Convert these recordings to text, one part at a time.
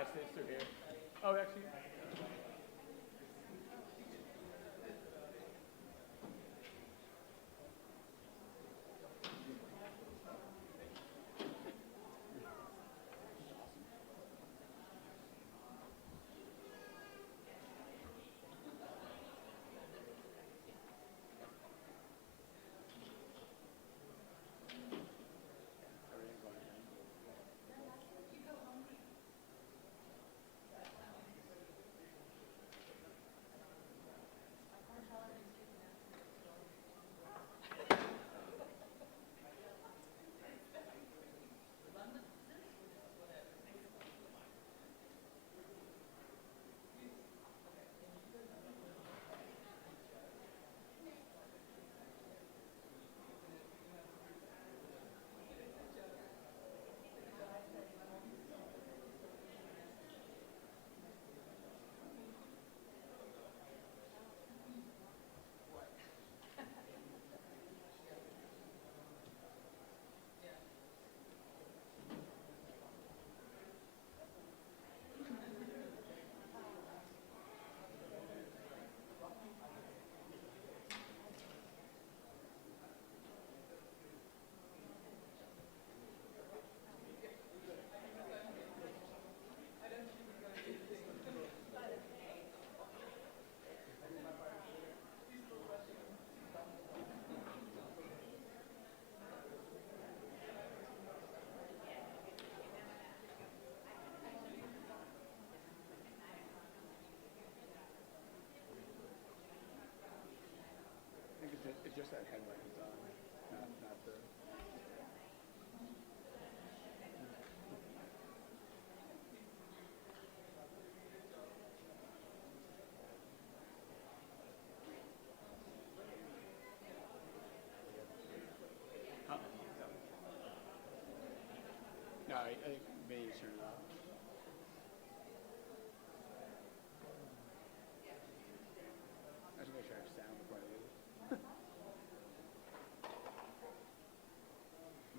it's through here. Oh, actually. I think it's just that headlight is on, not the. No, I think maybe turn it off. I should make sure I have sound before I leave.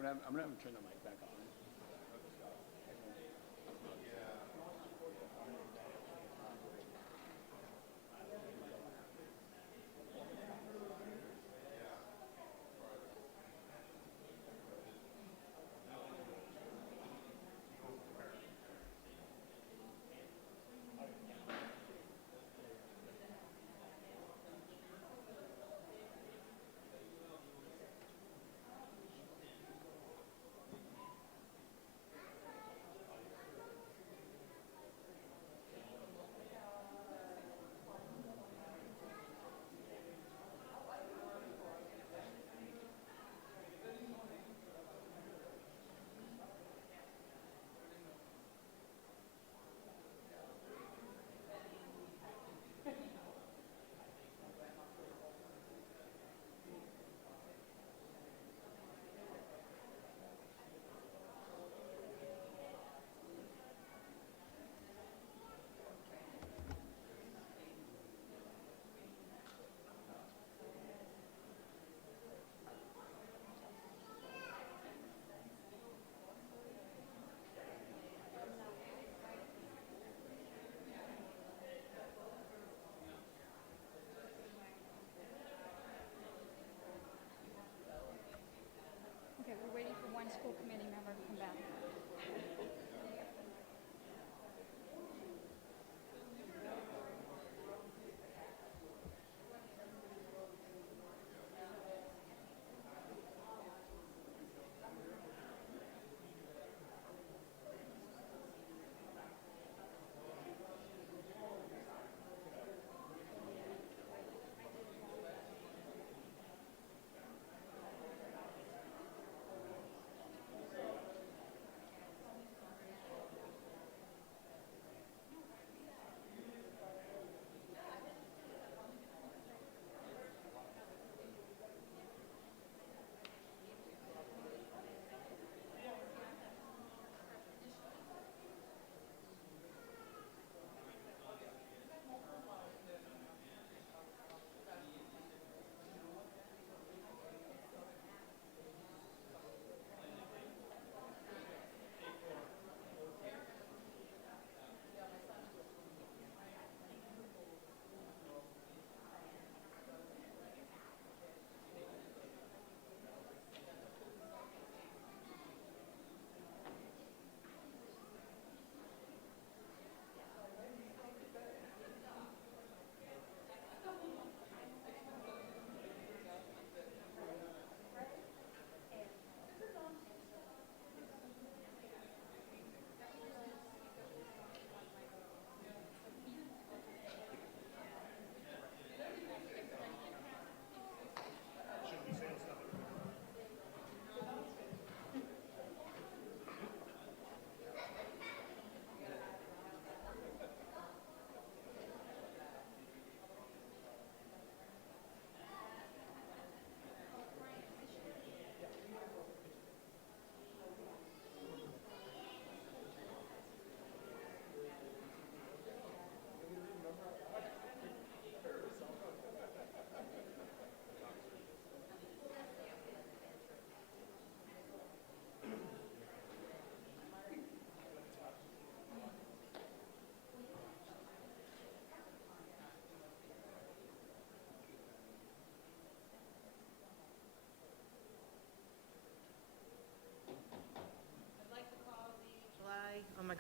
I'm gonna have to turn the mic back on.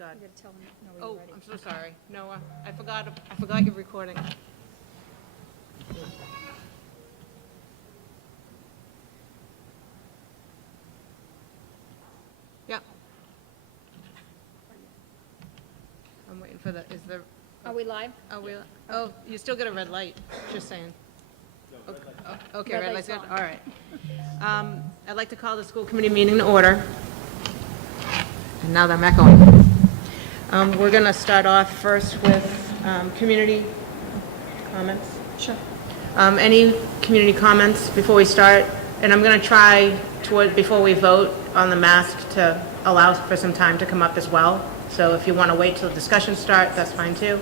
God. You gotta tell them, no, we're Oh, ready. I'm so sorry. Noah, I forgot you're recording. Yeah. I'm waiting for is there, Are we live? oh, you still get a red light, just saying. Okay, Red red light's light's good, on. all right. I'd like to call the school committee meeting to order. And now that I'm echoing. We're going to start off first with community comments. Sure. Any community comments before we start? And I'm going to try before we vote on the mask to allow for some time to come up as well. So if you want to wait till the discussion starts, that's fine too.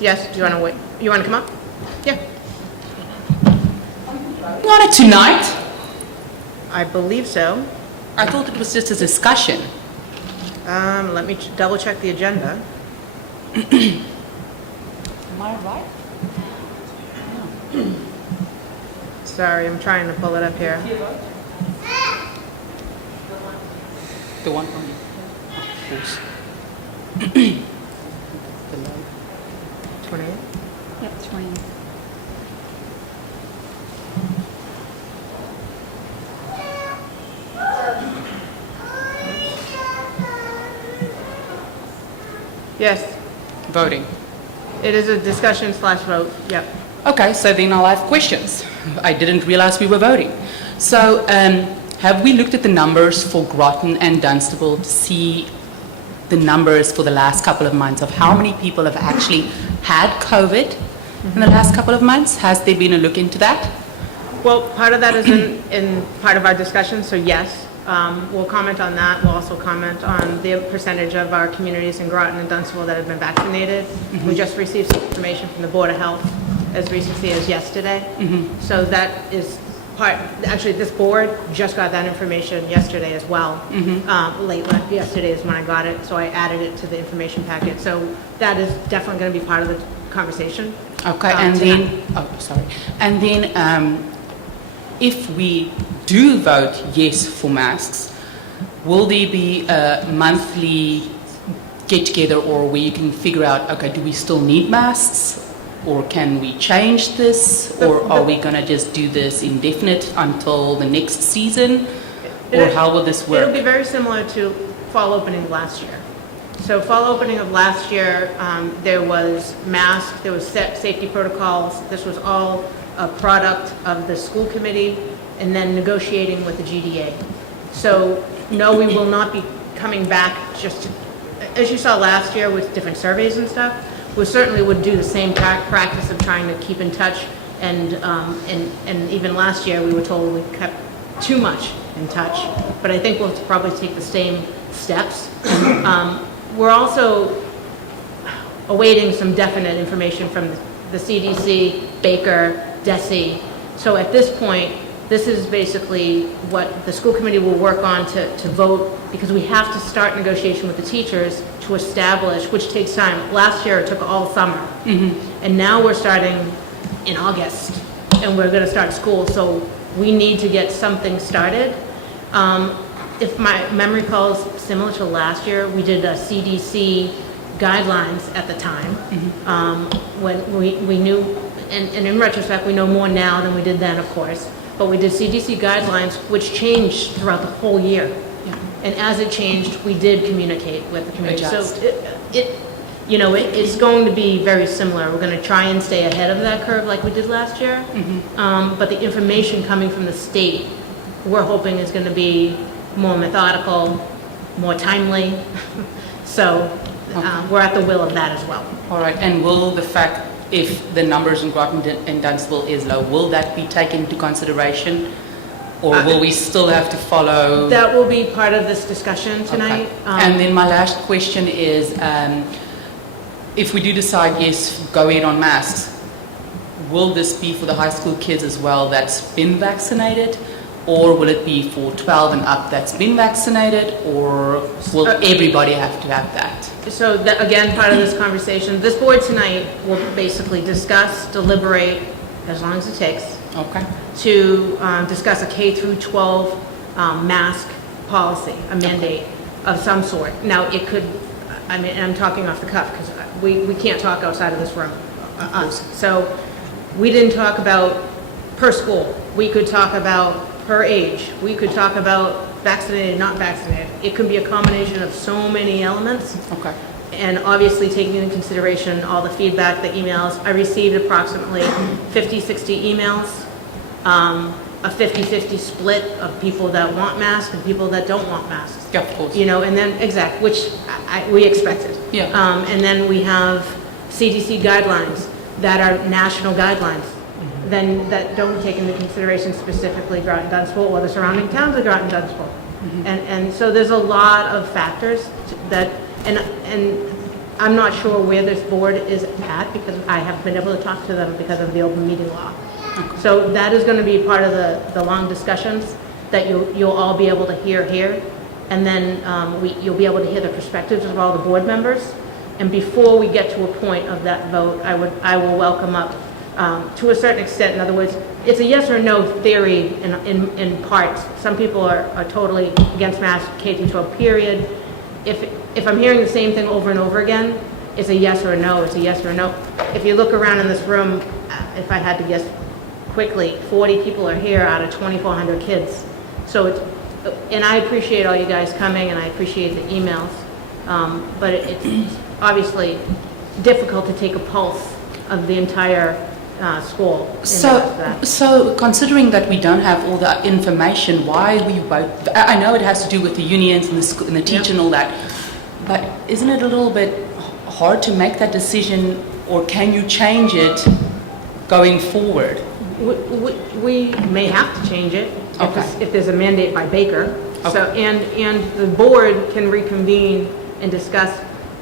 Yes, do you want to wait? You want to come up? Yeah. On it tonight? I believe so. I thought it was just a discussion. Let me double check the agenda. Am I right? Sorry, I'm trying to pull it up here. The one on you. Of course. The light. 28? Yep, 20. Yes, Voting. it is a discussion/vote, yep. Okay, so then I'll have questions. I didn't realize we were voting. So, have we looked at the numbers for Groton and Dunstable to see the numbers for the last couple of months of how many people have actually had COVID in the last couple of months? Has there been a look into that? Well, part of that is in part of our discussion, so yes. We'll comment on that. We'll also comment on the percentage of our communities in Groton and Dunstable that have been vaccinated. We just received some information from the Board of Health as recently as yesterday. So that is actually this board just got that information yesterday as well. Yesterday is when I got it, so I added it to the information packet. So that is definitely going to be part of the conversation. Okay, and then, and then if we do vote yes for masks, will there be a monthly get-together or where you can figure out, okay, do we still need masks? Or can we change this? Or are we going to just do this indefinite until the next season? Or how will this work? It'll be very similar to fall opening of last year. So fall opening of last year, there was masks, there was safety protocols. This was all a product of the school committee and then negotiating with the GDA. So no, we will not be coming back just as you saw last year with different surveys and stuff. We certainly would do the same practice of trying to keep in touch, and even last year we were told we kept too much in touch. But I think we'll probably take the same steps. We're also awaiting some definite information from the CDC, Baker, DESE. So at this point, this is basically what the school committee will work on to vote, because we have to start negotiation with the teachers to establish, which takes time. Last year it took all summer, and now we're starting in August, and we're going to start school, so we need to get something started. If my memory calls similar to last year, we did a CDC guidelines at the time, when we knew, and in retrospect, we know more now than we did then, of course, but we did CDC guidelines, which changed throughout the whole year. And as it changed, we did communicate with the community. Adjust. So it's going to be very similar. We're going to try and stay ahead of that curve like we did last year. But the information coming from the state, we're hoping is going to be more methodical, more timely. So we're at the will of that as well. All right, and will the fact, if the numbers in Groton and Dunstable is low, will that be taken into consideration? Or will we still have to follow? That will be part of this discussion tonight. Okay. And then my last question is, if we do decide, yes, go ahead on masks, will this be for the high school kids as well that's been vaccinated? Or will it be for 12 and up that's been vaccinated? Or will everybody have to have that? So that, again, part of this conversation, this board tonight will basically discuss, deliberate, as long as it takes, Okay. to discuss a K through 12 mask policy, a mandate of some sort. Now, it could, I mean, and I'm talking off the cuff because we can't talk outside of this room, us. So we didn't talk about per school. We could talk about per age. We could talk about vaccinated, not vaccinated. It could be a combination of so many elements. Okay. And obviously taking into consideration all the feedback, the emails. I received approximately 50, 60 emails. A 50-50 split of people that want masks and people that don't want masks. Yeah, of course. You know, and then, which we expected. Yeah. And then we have CDC guidelines that are national guidelines, then that don't take into consideration specifically Groton Dunstable or the surrounding towns of Groton Dunstable. And so there's a lot of factors that, and I'm not sure where this board is at because I haven't been able to talk to them because of the open meeting law. So that is going to be part of the long discussions that you'll all be able to hear here. And then you'll be able to hear the perspectives of all the board members. And before we get to a point of that vote, I will welcome up, to a certain extent, in other words, it's a yes or no theory in parts. Some people are totally against masks, K through 12 period. If I'm hearing the same thing over and over again, it's a yes or a no, it's a yes or a no. If you look around in this room, if I had to guess quickly, 40 people are here out of 2,400 kids. So and I appreciate all you guys coming and I appreciate the emails, but it's obviously difficult to take a pulse of the entire school. So considering that we don't have all the information, why we vote, I know it has to do with the unions and the school and the teacher and all that, but isn't it a little bit hard to make that decision, or can you change it going forward? We may have to change it if there's a mandate by Baker. Okay. So and the board can reconvene and discuss,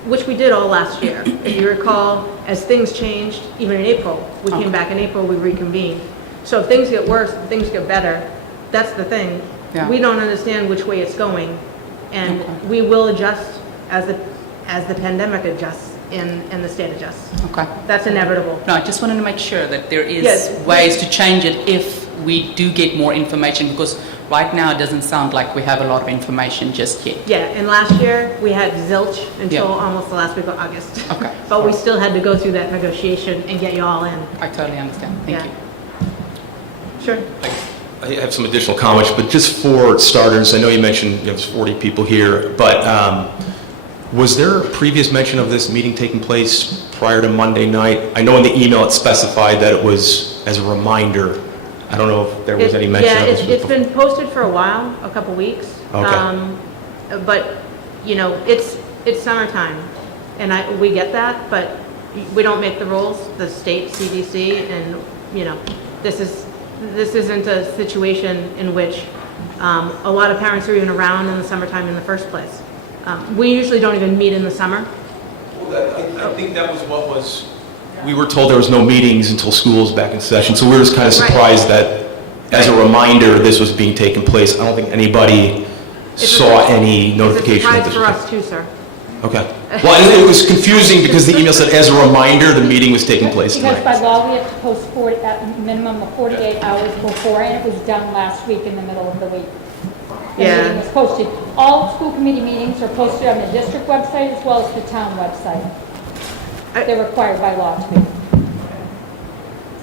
which we did all last year. If you recall, as things changed, even in April, we came back in April, we reconvened. So if things get worse, if things get better, that's the thing. Yeah. We don't understand which way it's going, and we will adjust as the pandemic adjusts and the state adjusts. Okay. That's inevitable. No, I just wanted to make sure that there is Yes. ways to change it if we do get more information, because right now it doesn't sound like we have a lot of information just yet. Yeah, and last year, we had zilch until Yeah. almost the last week of August. Okay. But we still had to go through that negotiation and get you all in. I totally understand. Thank Yeah. you. Sure. I have some additional comments, but just for starters, I know you mentioned there's 40 people here, but was there a previous mention of this meeting taking place prior to Monday night? I know in the email it specified that it was as a reminder. I don't know if there was any mention of this. Yeah, it's been posted for a while, a couple weeks. Okay. But, you know, it's summertime, and we get that, but we don't make the rules, the state CDC, and, you know, this isn't a situation in which a lot of parents are even around in the summertime in the first place. We usually don't even meet in the summer. Well, I think that was what was, we were told there was no meetings until school's back in session, so we were just kind of surprised that, as a reminder, this was being taken place. I don't think anybody saw any notification of It's a this. surprise for us too, sir. Okay. Well, it was confusing because the email said, as a reminder, the meeting was taking place Because tonight. by law, we have to post 40, at minimum of 48 hours before, and it was done last week in the middle of the week. The Yeah. meeting was posted. All school committee meetings are posted on the district website as well as the town website. They're required by law to be.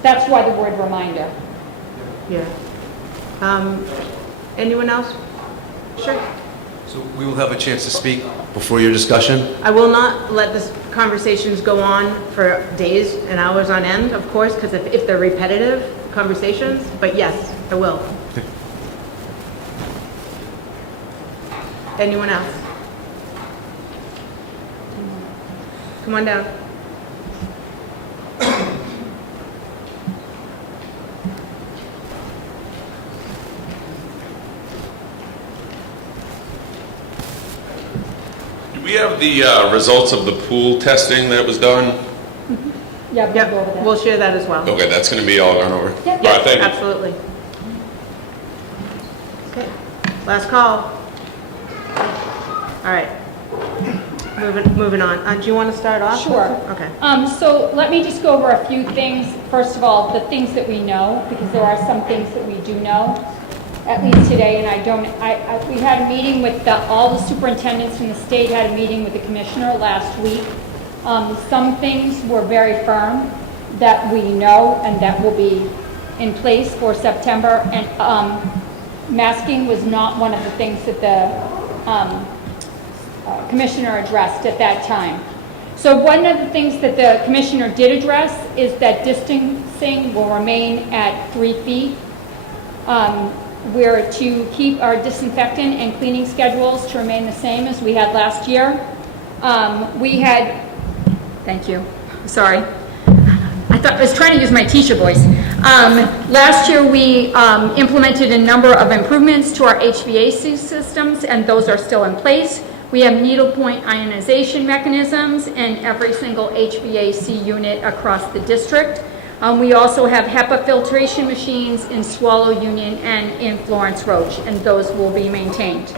That's why the word reminder. Yeah. Anyone else? Sure. So we will have a chance to speak before your discussion? I will not let this conversations go on for days and hours on end, of course, because if they're repetitive conversations, but yes, I will. Anyone else? Come on down. Do we have the results of the pool testing that was done? Yeah, we'll go over Yep, that. we'll share that as well. Okay, that's going to be all gone over. Yeah. All right, thank you. Absolutely. Okay, last call. All right, moving on. Do you want to start off? Sure. Okay. So let me just go over a few things. First of all, the things that we know, because there are some things that we do know. at least today, and we had a meeting with all the superintendents in the state, had a meeting with the commissioner last week. Some things were very firm that we know and that will be in place for September, and masking was not one of the things that the commissioner addressed at that time. So one of the things that the commissioner did address is that distancing will remain at 3 feet. We're to keep our disinfectant and cleaning schedules to remain the same as we had last year. Thank you, sorry. I was trying to use my teacher voice. Last year we implemented a number of improvements to our HVAC systems, and those are still in place. We have needlepoint ionization mechanisms in every single HVAC unit across the district. We also have HEPA filtration machines in Swallow Union and in Florence Roach, and those will be maintained.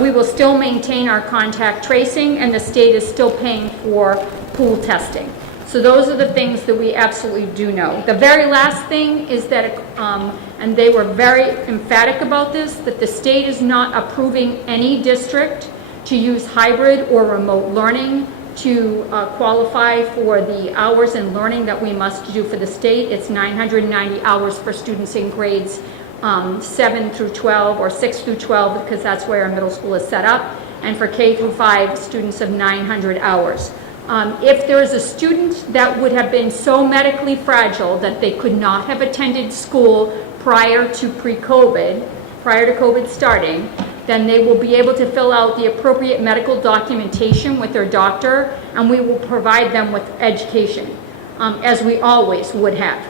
We will still maintain our contact tracing, and the state is still paying for pool testing. So those are the things that we absolutely do know. The very last thing is that, and they were very emphatic about this, that the state is not approving any district to use hybrid or remote learning to qualify for the hours in learning that we must do for the state. It's 990 hours for students in grades 7 through 12 or 6 through 12, because that's where our middle school is set up, and for K through 5 students of 900 hours. If there is a student that would have been so medically fragile that they could not have attended school prior to COVID starting, then they will be able to fill out the appropriate medical documentation with their doctor, and we will provide them with education, as we always would have.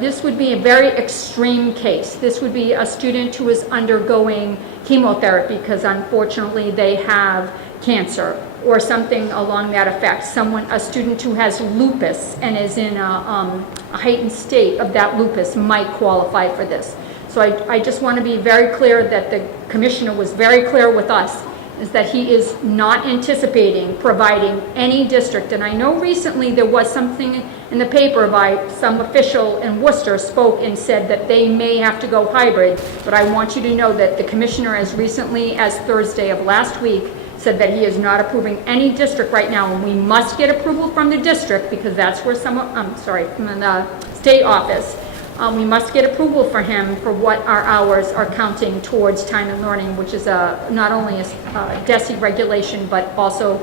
This would be a very extreme case. This would be a student who is undergoing chemotherapy because unfortunately they have cancer or something along that effect. A student who has lupus and is in a heightened state of that lupus might qualify for this. So I just want to be very clear that the commissioner was very clear with us, is that he is not anticipating providing any district. And I know recently there was something in the paper by some official in Worcester spoke and said that they may have to go hybrid, but I want you to know that the commissioner, as recently as Thursday of last week, said that he is not approving any district right now, and we must get approval from the district, because that's where from the state office. We must get approval for him for what our hours are counting towards time and learning, which is not only a DESE regulation, but also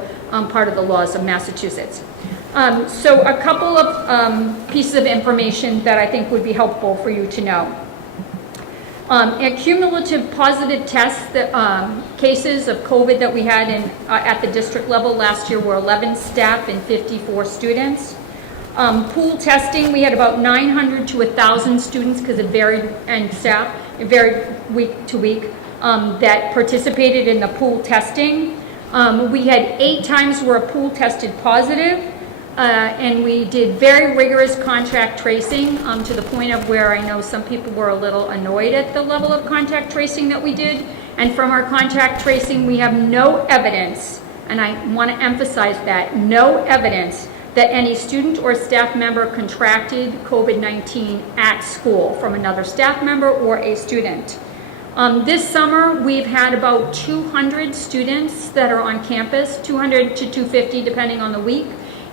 part of the laws of Massachusetts. So a couple of pieces of information that I think would be helpful for you to know. Cumulative positive test cases of COVID that we had at the district level last year were 11 staff and 54 students. Pool testing, we had about 900 to 1,000 students, because it varied, and staff, it varied week to week, that participated in the pool testing. We had 8 times where a pool tested positive, and we did very rigorous contact tracing to the point of where I know some people were a little annoyed at the level of contact tracing that we did. And from our contact tracing, we have no evidence, and I want to emphasize that, no evidence that any student or staff member contracted COVID-19 at school from another staff member or a student. This summer, we've had about 200 students that are on campus, 200 to 250 depending on the week,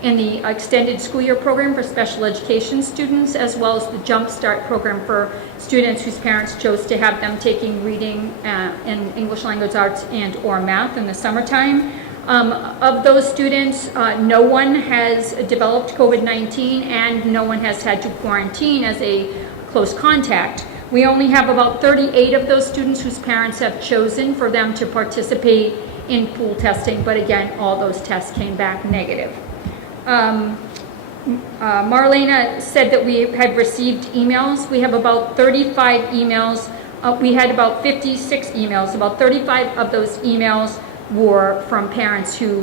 in the extended school year program for special education students, as well as the Jump Start program for students whose parents chose to have them taking reading and English language arts and or math in the summertime. Of those students, no one has developed COVID-19 and no one has had to quarantine as a close contact. We only have about 38 of those students whose parents have chosen for them to participate in pool testing, but again, all those tests came back negative. Marlena said that we had received emails. We have about 35 emails. We had about 56 emails. About 35 of those emails were from parents who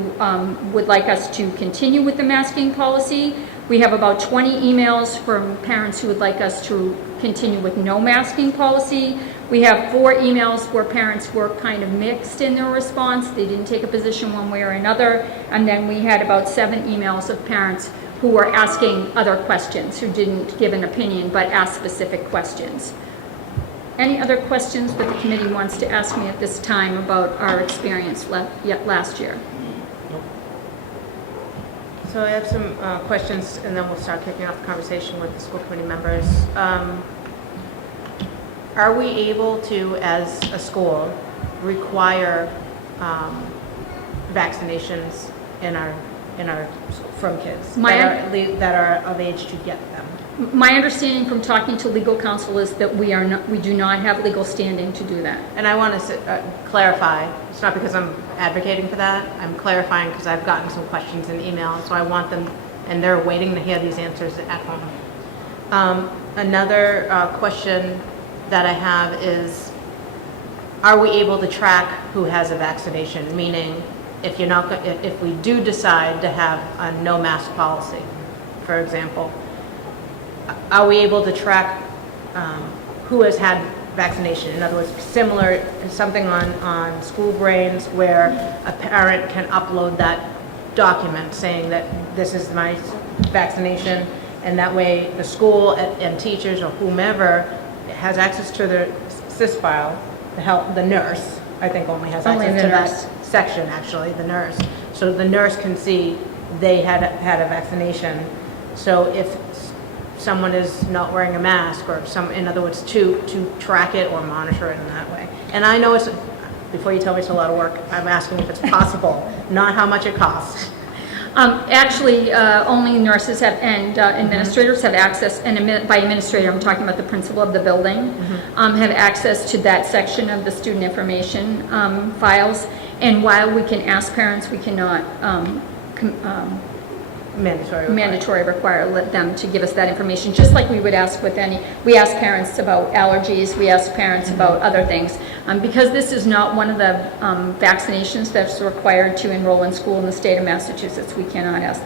would like us to continue with the masking policy. We have about 20 emails from parents who would like us to continue with no masking policy. We have 4 emails where parents were kind of mixed in their response. They didn't take a position one way or another. And then we had about 7 emails of parents who were asking other questions, who didn't give an opinion but asked specific questions. Any other questions that the committee wants to ask me at this time about our experience last year? So I have some questions, and then we'll start kicking off the conversation with the school committee members. Are we able to, as a school, require vaccinations from kids that are of age to get them? My understanding from talking to legal counsel is that we do not have legal standing to do that. And I want to clarify, it's not because I'm advocating for that, I'm clarifying because I've gotten some questions in email, so I want them, and they're waiting to hear these answers at home. Another question that I have is, are we able to track who has a vaccination? Meaning, if we do decide to have a no mask policy, for example, are we able to track who has had vaccination? In other words, similar something on School Brains, where a parent can upload that document saying that this is my vaccination, and that way the school and teachers or whomever has access to the SIS file. The nurse, I think, only has access to that section, actually, the nurse. So the nurse can see they had a vaccination. So if someone is not wearing a mask, or in other words, to track it or monitor it in that way. And I know before you tell me it's a lot of work, I'm asking if it's possible, not how much it costs. Actually, only nurses and administrators have access, and by administrator, I'm talking about the principal of the building, have access to that section of the student information files. And while we can ask parents, we cannot mandatory require them to give us that information, just like we would ask we ask parents about allergies, we ask parents about other things. Because this is not one of the vaccinations that's required to enroll in school in the state of Massachusetts, we cannot ask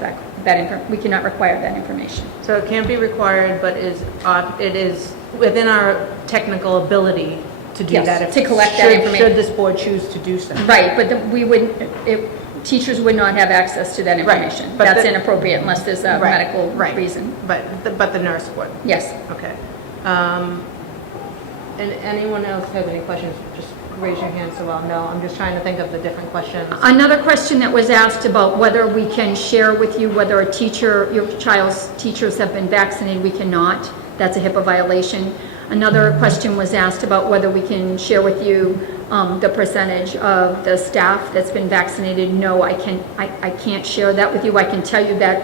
we cannot require that information. So it can't be required, but it is within our technical ability to do that. To collect that information. Should this board choose to do so. Right, but teachers would not have access to that information. Right, but that's inappropriate unless there's a medical reason. But the nurse would. Yes. Okay. And anyone else have any questions? Just raise your hand so I'll know. I'm just trying to think of the different questions. Another question that was asked about whether we can share with you whether your child's teachers have been vaccinated. We cannot. That's a HIPAA violation. Another question was asked about whether we can share with you the percentage of the staff that's been vaccinated. No, I can't share that with you. I can tell you that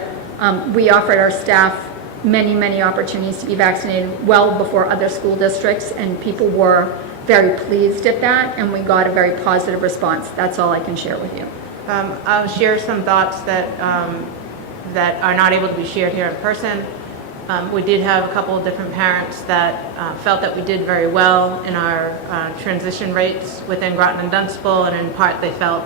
we offered our staff many opportunities to be vaccinated well before other school districts, and people were very pleased at that, and we got a very positive response. That's all I can share with you. I'll share some thoughts that are not able to be shared here in person. We did have a couple of different parents that felt that we did very well in our transition rates within Groton and Dunstable, and in part they felt,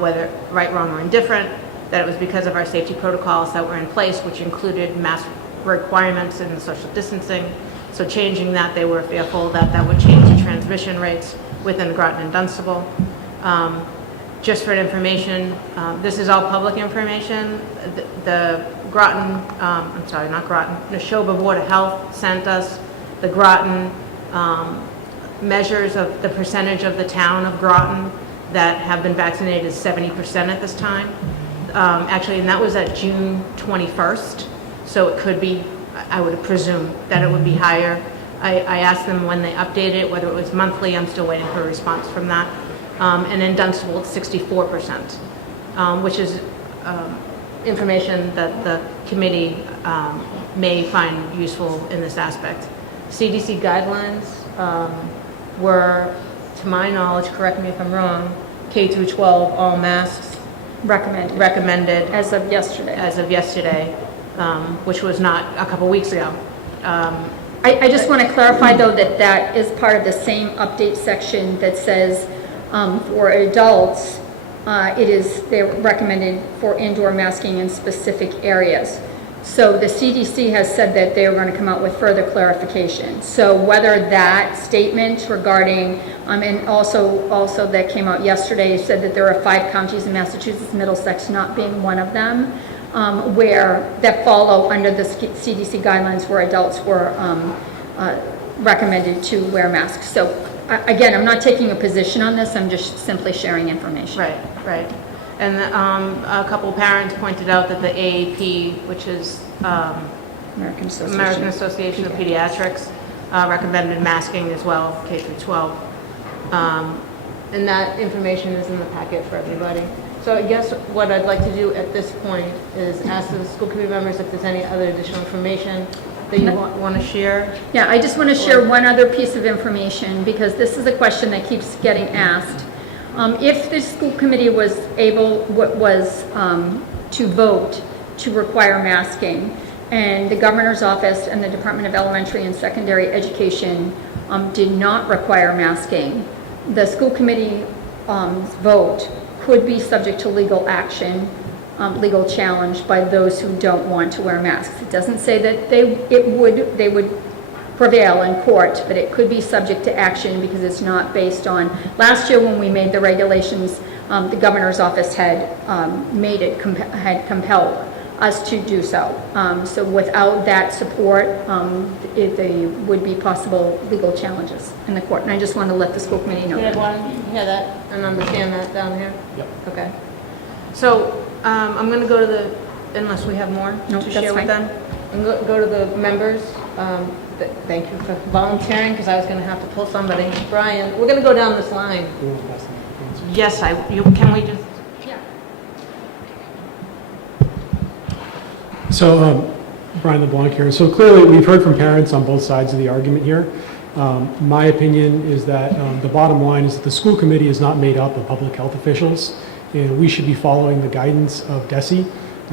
whether right, wrong, or indifferent, that it was because of our safety protocols that were in place, which included mask requirements and social distancing. So changing that, they were fearful that that would change the transmission rates within Groton and Dunstable. Just for information, this is all public information. The Groton, I'm sorry, not Groton, Neshoba Board of Health sent us the Groton measures of the percentage of the town of Groton that have been vaccinated is 70% at this time. Actually, and that was at June 21st, so it could be, I would presume that it would be higher. I asked them when they updated it, whether it was monthly. I'm still waiting for a response from that. And in Dunstable, it's 64%, which is information that the committee may find useful in this aspect. CDC guidelines were, to my knowledge, correct me if I'm wrong, K through 12, all masks recommended As of yesterday, which was not a couple weeks ago. I just want to clarify, though, that is part of the same update section that says for adults, they're recommended for indoor masking in specific areas. So the CDC has said that they are going to come out with further clarification. So whether that statement regarding, and also that came out yesterday, said that there are 5 counties in Massachusetts, Middlesex not being one of them, where that follow under the CDC guidelines where adults were recommended to wear masks. So again, I'm not taking a position on this, I'm just simply sharing information. Right, right. And a couple parents pointed out that the AAP, which is American Association. American Association of Pediatrics, recommended masking as well, K through 12. And that information is in the packet for everybody. So I guess what I'd like to do at this point is ask the school committee members if there's any other additional information that you want to share. Yeah, I just want to share one other piece of information, because this is a question that keeps getting asked. If the school committee was to vote to require masking, and the governor's office and the Department of Elementary and Secondary Education did not require masking, the school committee vote could be subject to legal action, legal challenge by those who don't want to wear masks. It doesn't say that they would prevail in court, but it could be subject to action because it's not based on, last year when we made the regulations, the governor's office had compelled us to do so. So without that support, there would be possible legal challenges in the court. And I just want to let the school committee know Did that. everyone hear that and understand that down here? Yep. Okay. So I'm going to go to unless we have more No, to that's share with fine. them. I'm going to go to the members. Thank you for volunteering, because I was going to have to pull somebody. Brian, we're going to go down this line. Yes, can we just? So, Brian LeBlanc here. So clearly, we've heard from parents on both sides of the argument here. My opinion is that the bottom line is that the school committee is not made up of public health officials, and we should be following the guidance of DESE.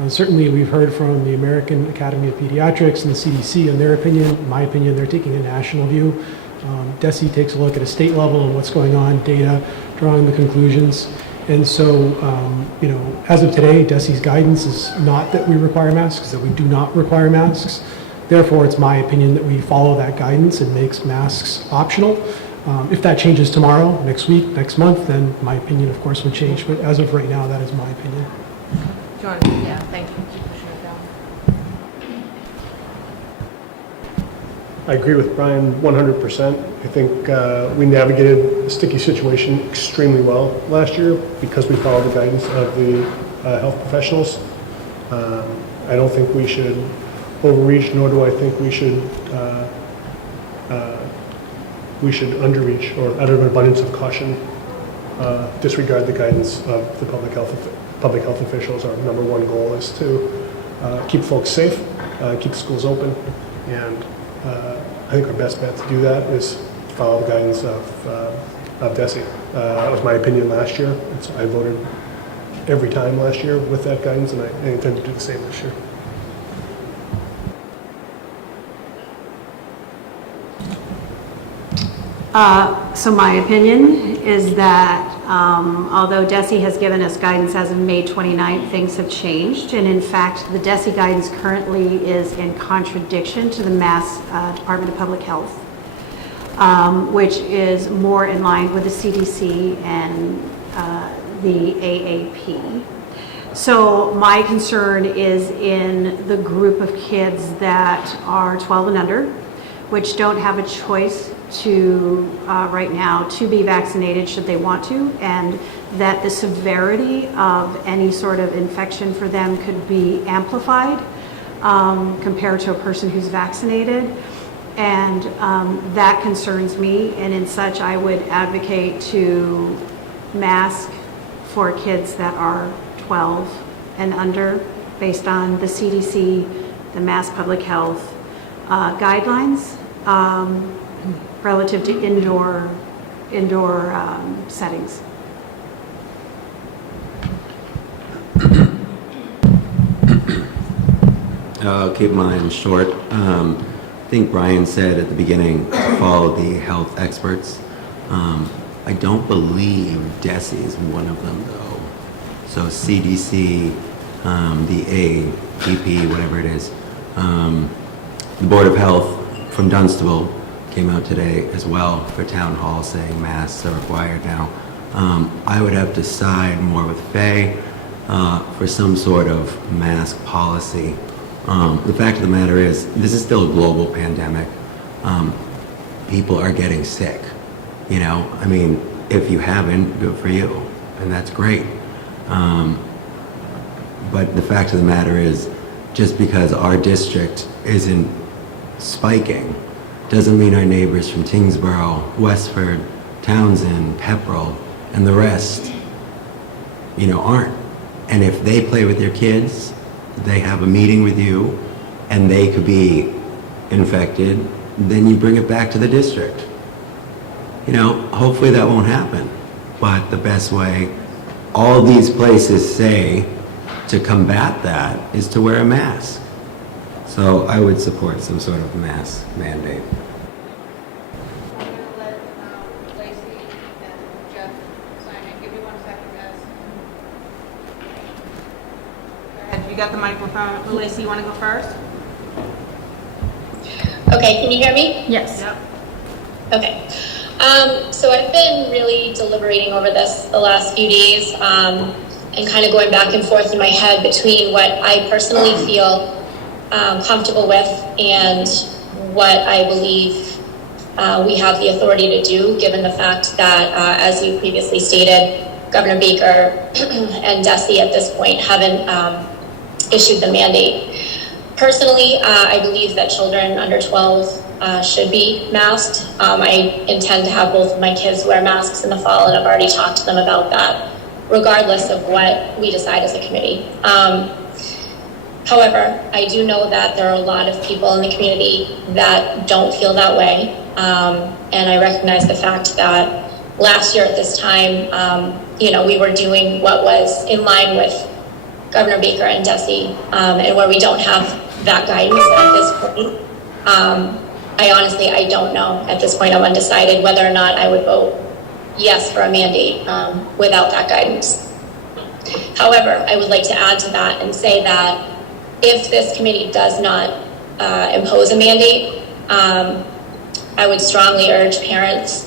Certainly, we've heard from the American Academy of Pediatrics and the CDC on their opinion. In my opinion, they're taking a national view. DESE takes a look at a state level and what's going on, data, drawing the conclusions. And so, as of today, DESE's guidance is not that we require masks, that we do not require masks. Therefore, it's my opinion that we follow that guidance and makes masks optional. If that changes tomorrow, next week, next month, then my opinion, of course, would change. But as of right now, that is my opinion. John, yeah, thank you. Keep pushing it down. I agree with Brian 100%. I think we navigated a sticky situation extremely well last year because we followed the guidance of the health professionals. I don't think we should overreach, nor do I think we should underreach, or out of an abundance of caution, disregard the guidance of the public health officials. Our number one goal is to keep folks safe, keep schools open, and I think our best bet to do that is follow the guidance of DESE. That was my opinion last year. I voted every time last year with that guidance, and I intend to do the same this year. So my opinion is that although DESE has given us guidance as of May 29th, things have changed. And in fact, the DESE guidance currently is in contradiction to the Mass Department of Public Health, which is more in line with the CDC and the AAP. So my concern is in the group of kids that are 12 and under, which don't have a choice to right now to be vaccinated should they want to, and that the severity of any sort of infection for them could be amplified compared to a person who's vaccinated. And that concerns me, and in such I would advocate to mask for kids that are 12 and under based on the CDC, the Mass Public Health guidelines relative to indoor settings. I'll keep mine short. I think Brian said at the beginning, follow the health experts. I don't believe DESE is one of them, though. So CDC, the AEP, whatever it is, the Board of Health from Dunstable came out today as well for town hall saying masks are required now. I would have to side more with Faye for some sort of mask policy. The fact of the matter is, this is still a global pandemic. people are getting sick. You know, I mean, if you haven't, good for you, and that's great. But the fact of the matter is, just because our district isn't spiking, doesn't mean our neighbors from Tingsboro, Westford, Townsend, Pepperell, and the rest, you know, aren't. And if they play with their kids, they have a meeting with you, and they could be infected, then you bring it back to the district. You know, hopefully that won't happen. But the best way, all these places say, to combat that is to wear a mask. So I would support some sort of mask mandate. I'm going to let Lacey and Jeff sign it. Give me 1 second, guys. Go ahead. You got the microphone. Lacey, you want to go first? Okay, can you hear me? Yes. Yep. Okay. So I've been really deliberating over this the last few days and kind of going back and forth in my head between what I personally feel comfortable with and what I believe we have the authority to do, given the fact that, as you previously stated, Governor Baker and DESE at this point haven't issued the mandate. Personally, I believe that children under 12 should be masked. I intend to have both of my kids wear masks in the fall, and I've already talked to them about that, regardless of what we decide as a committee. However, I do know that there are a lot of people in the community that don't feel that way, and I recognize the fact that last year at this time, we were doing what was in line with Governor Baker and DESE, and where we don't have that guidance at this point. I don't know. At this point, I'm undecided whether or not I would vote yes for a mandate without that guidance. However, I would like to add to that and say that if this committee does not impose a mandate, I would strongly urge parents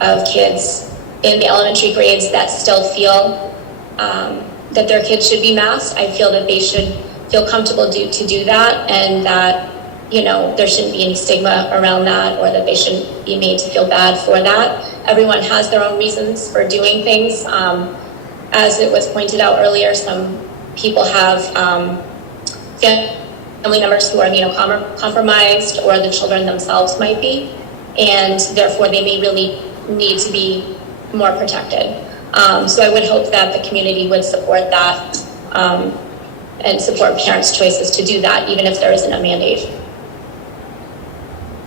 of kids in the elementary grades that still feel that their kids should be masked. I feel that they should feel comfortable to do that, and that there shouldn't be any stigma around that, or that they shouldn't be made to feel bad for that. Everyone has their own reasons for doing things. As it was pointed out earlier, some people have family members who are compromised, or the children themselves might be, and therefore they may really need to be more protected. So I would hope that the community would support that and support parents' choices to do that, even if there isn't a mandate.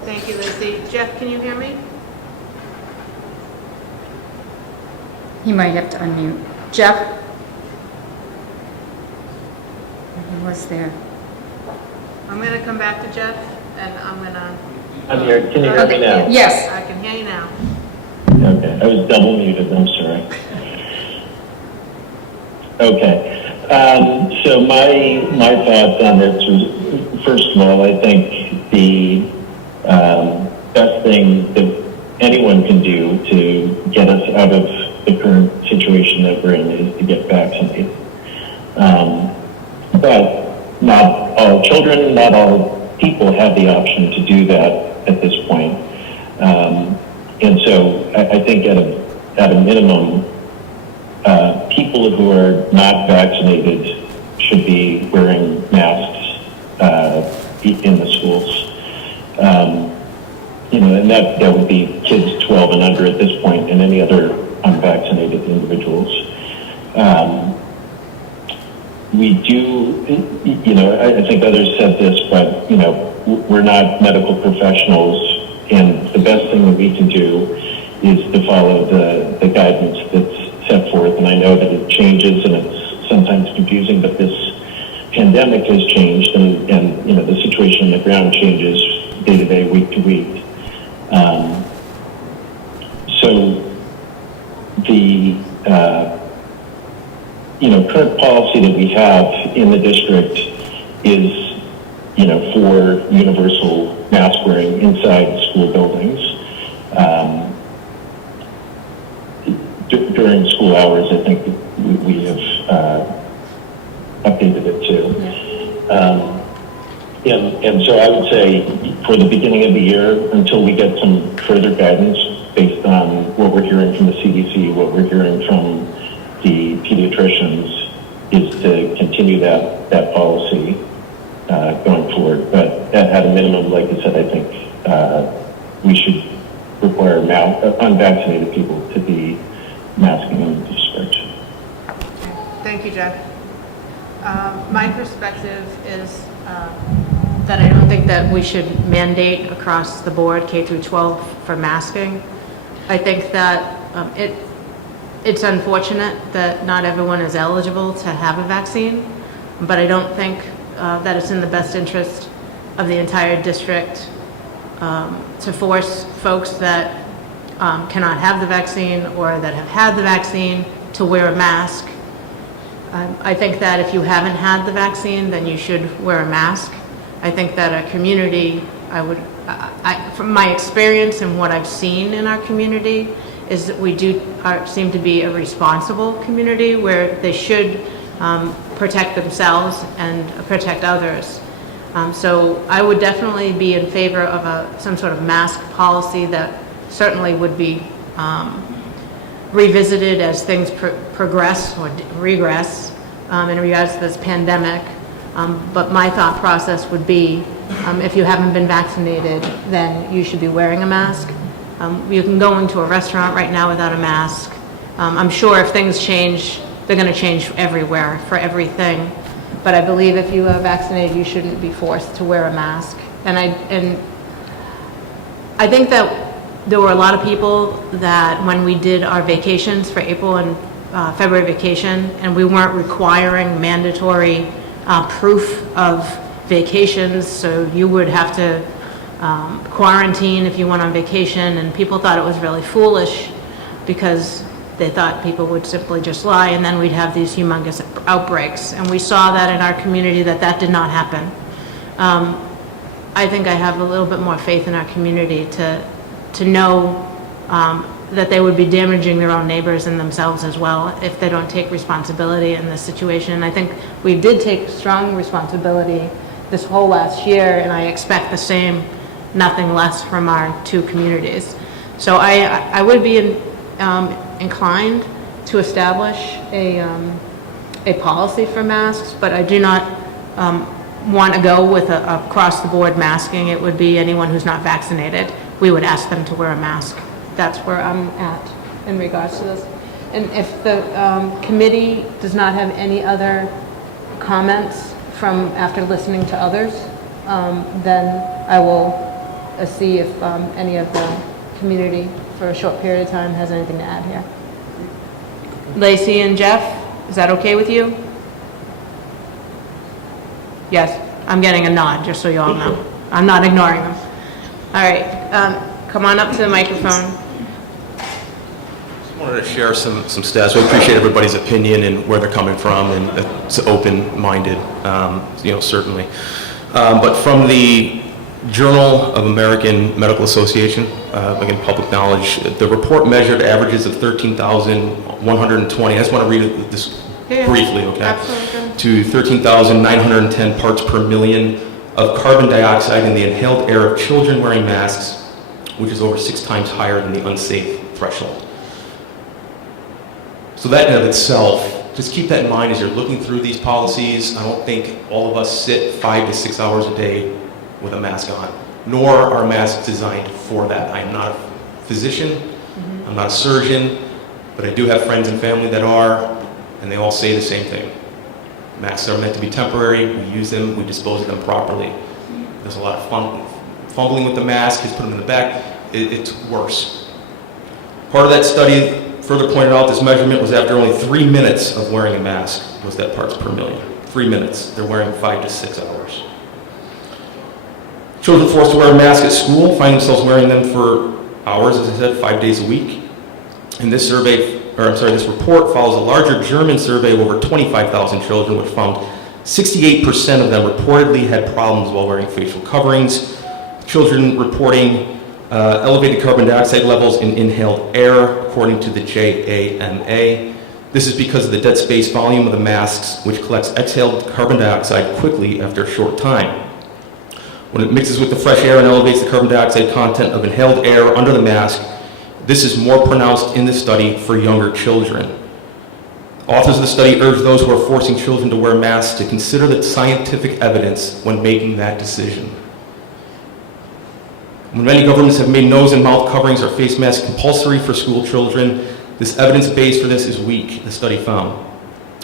Thank you, Lacey. Jeff, can you hear me? He might have to unmute. Jeff? He was there. I'm going to come back to Jeff, and I'm going to... I'm here. Can you hear me now? Yes. I can hear you now. Okay. I was double muted. I'm sorry. Okay. So my thoughts on this was, first of all, I think the best thing that anyone can do to get us out of the current situation that we're in is to get vaccinated. But not all children, not all people have the option to do that at this point. And so I think at a minimum, people who are not vaccinated should be wearing masks in the schools. And that would be kids 12 and under at this point, and any other unvaccinated individuals. We do, I think others said this, but, we're not medical professionals, and the best thing that we can do is to follow the guidance that's set forth. And I know that it changes and it's sometimes confusing, but this pandemic has changed, and the situation on the ground changes day to day, week to week. So the current policy that we have in the district is for universal mask wearing inside school buildings during school hours. I think we have updated it too. And so I would say for the beginning of the year, until we get some further guidance based on what we're hearing from the CDC, what we're hearing from the pediatricians, is to continue that policy going forward. But at a minimum, like I said, I think we should require unvaccinated people to be masking in the district. Thank you, Jeff. My perspective is that I don't think that we should mandate across the board K through 12 for masking. I think that it's unfortunate that not everyone is eligible to have a vaccine, but I don't think that it's in the best interest of the entire district to force folks that cannot have the vaccine or that have had the vaccine to wear a mask. I think that if you haven't had the vaccine, then you should wear a mask. I think that a community, from my experience and what I've seen in our community, is that we seem to be a responsible community where they should protect themselves and protect others. So I would definitely be in favor of some sort of mask policy that certainly would be revisited as things progress or regress in regards to this pandemic. But my thought process would be, if you haven't been vaccinated, then you should be wearing a mask. You can go into a restaurant right now without a mask. I'm sure if things change, they're going to change everywhere for everything. But I believe if you are vaccinated, you shouldn't be forced to wear a mask. And I think that there were a lot of people that when we did our vacations for April and February vacation, and we weren't requiring mandatory proof of vacations, so you would have to quarantine if you went on vacation, and people thought it was really foolish because they thought people would simply just lie, and then we'd have these humongous outbreaks. And we saw that in our community that did not happen. I think I have a little bit more faith in our community to know that they would be damaging their own neighbors and themselves as well if they don't take responsibility in this situation. And I think we did take strong responsibility this whole last year, and I expect the same, nothing less from our two communities. So I would be inclined to establish a policy for masks, but I do not want to go with across-the-board masking. It would be anyone who's not vaccinated. We would ask them to wear a mask. That's where I'm at in regards to this. And if the committee does not have any other comments from after listening to others, then I will see if any of the community for a short period of time has anything to add here. Lacey and Jeff, is that okay with you? Yes, I'm getting a nod, just so you all know. I'm not ignoring them. All right, come on up to the microphone. I wanted to share some stats. We appreciate everybody's opinion and where they're coming from, and it's open-minded, certainly. But from the Journal of American Medical Association, again, public knowledge, the report measured averages of 13,120. I just want to read this briefly, okay? Absolutely. To 13,910 parts per million of carbon dioxide in the inhaled air of children wearing masks, which is over 6 times higher than the unsafe threshold. So that in and of itself, just keep that in mind as you're looking through these policies. I don't think all of us sit 5 to 6 hours a day with a mask on, nor are masks designed for that. I am not a physician, I'm not a surgeon, but I do have friends and family that are, and they all say the same thing. Masks are meant to be temporary, we use them, we dispose of them properly. There's a lot of fumbling with the mask, just put them in the back, it's worse. Part of that study further pointed out this measurement was after only 3 minutes of wearing a mask was that parts per million. 3 minutes, they're wearing 5 to 6 hours. Children forced to wear a mask at school find themselves wearing them for hours, as I said, 5 days a week. And this report follows a larger German survey of over 25,000 children, which found 68% of them reportedly had problems while wearing facial coverings. Children reporting elevated carbon dioxide levels in inhaled air, according to the JAMA. This is because of the dead space volume of the masks, which collects exhaled carbon dioxide quickly after a short time. When it mixes with the fresh air and elevates the carbon dioxide content of inhaled air under the mask, this is more pronounced in the study for younger children. Authors of the study urge those who are forcing children to wear masks to consider the scientific evidence when making that decision. When many governments have made nose and mouth coverings or face masks compulsory for school children, this evidence base for this is weak, the study found.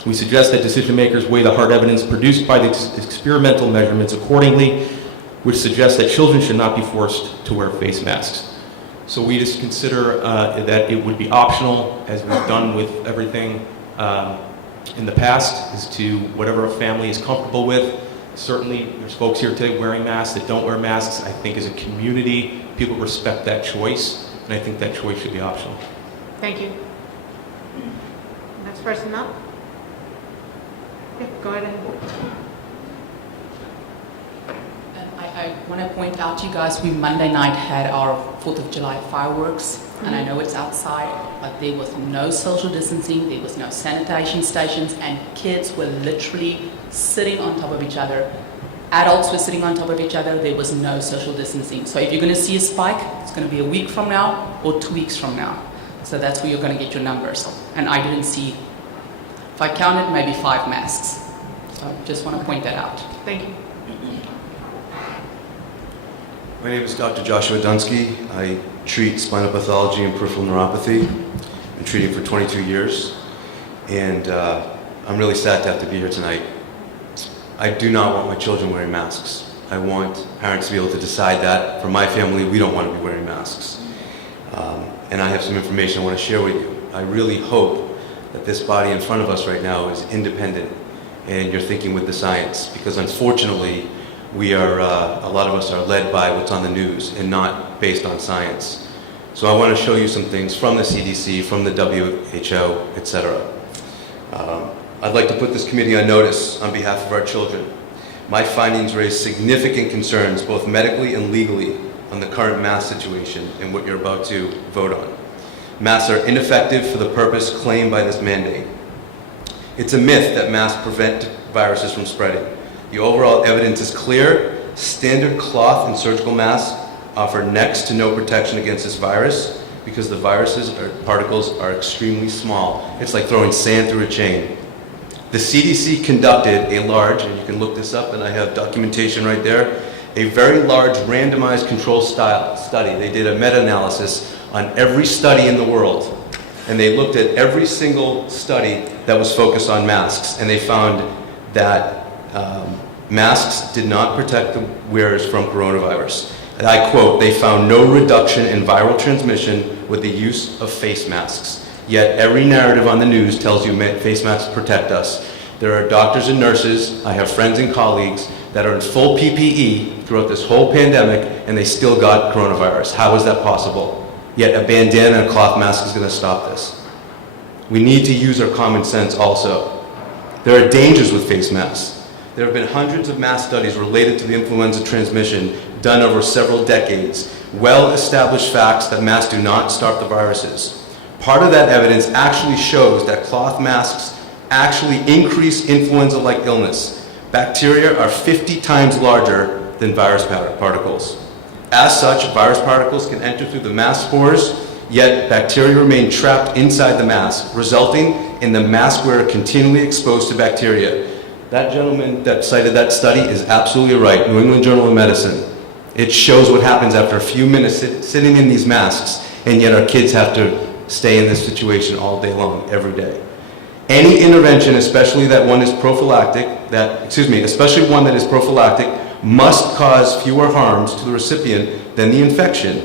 We suggest that decision makers weigh the hard evidence produced by the experimental measurements accordingly, which suggests that children should not be forced to wear face masks. So we just consider that it would be optional, as we've done with everything in the past, as to whatever a family is comfortable with. Certainly, there's folks here today wearing masks that don't wear masks. I think as a community, people respect that choice, and I think that choice should be optional. Thank you. Next person up? Okay, go ahead. I want to point out to you guys, we Monday night had our 4th of July fireworks, and I know it's outside, but there was no social distancing, there was no sanitation stations, and kids were literally sitting on top of each other. Adults were sitting on top of each other, there was no social distancing. So if you're going to see a spike, it's going to be a week from now or 2 weeks from now. So that's where you're going to get your numbers. And I didn't see, if I counted, maybe 5 masks. So I just want to point that out. Thank you. My name is Dr. Joshua Dunsky. I treat spinal pathology and peripheral neuropathy. I've been treating for 22 years, and I'm really sad to have to be here tonight. I do not want my children wearing masks. I want parents to be able to decide that. For my family, we don't want to be wearing masks. And I have some information I want to share with you. I really hope that this body in front of us right now is independent and you're thinking with the science, because unfortunately, we are, a lot of us are led by what's on the news and not based on science. So I want to show you some things from the CDC, from the WHO, etc. I'd like to put this committee on notice on behalf of our children. My findings raise significant concerns, both medically and legally, on the current mask situation and what you're about to vote on. Masks are ineffective for the purpose claimed by this mandate. It's a myth that masks prevent viruses from spreading. The overall evidence is clear. Standard cloth and surgical masks offer next to no protection against this virus because the viruses or particles are extremely small. It's like throwing sand through a chain. The CDC conducted a large, and you can look this up, and I have documentation right there, a very large randomized control study. They did a meta-analysis on every study in the world, and they looked at every single study that was focused on masks, and they found that masks did not protect the wearers from coronavirus. And I quote, they found no reduction in viral transmission with the use of face masks. Yet every narrative on the news tells you face masks protect us. There are doctors and nurses, I have friends and colleagues that are in full PPE throughout this whole pandemic and they still got coronavirus. How is that possible? Yet a bandana and a cloth mask is going to stop this. We need to use our common sense also. There are dangers with face masks. There have been hundreds of mass studies related to the influenza transmission done over several decades. Well-established facts that masks do not stop the viruses. Part of that evidence actually shows that cloth masks actually increase influenza-like illness. Bacteria are 50 times larger than virus particles. As such, virus particles can enter through the mask pores, yet bacteria remain trapped inside the mask, resulting in the mask wearer continually exposed to bacteria. That gentleman that cited that study is absolutely right, New England Journal of Medicine. It shows what happens after a few minutes sitting in these masks, and yet our kids have to stay in this situation all day long, every day. Any intervention, especially one that is prophylactic, must cause fewer harms to the recipient than the infection.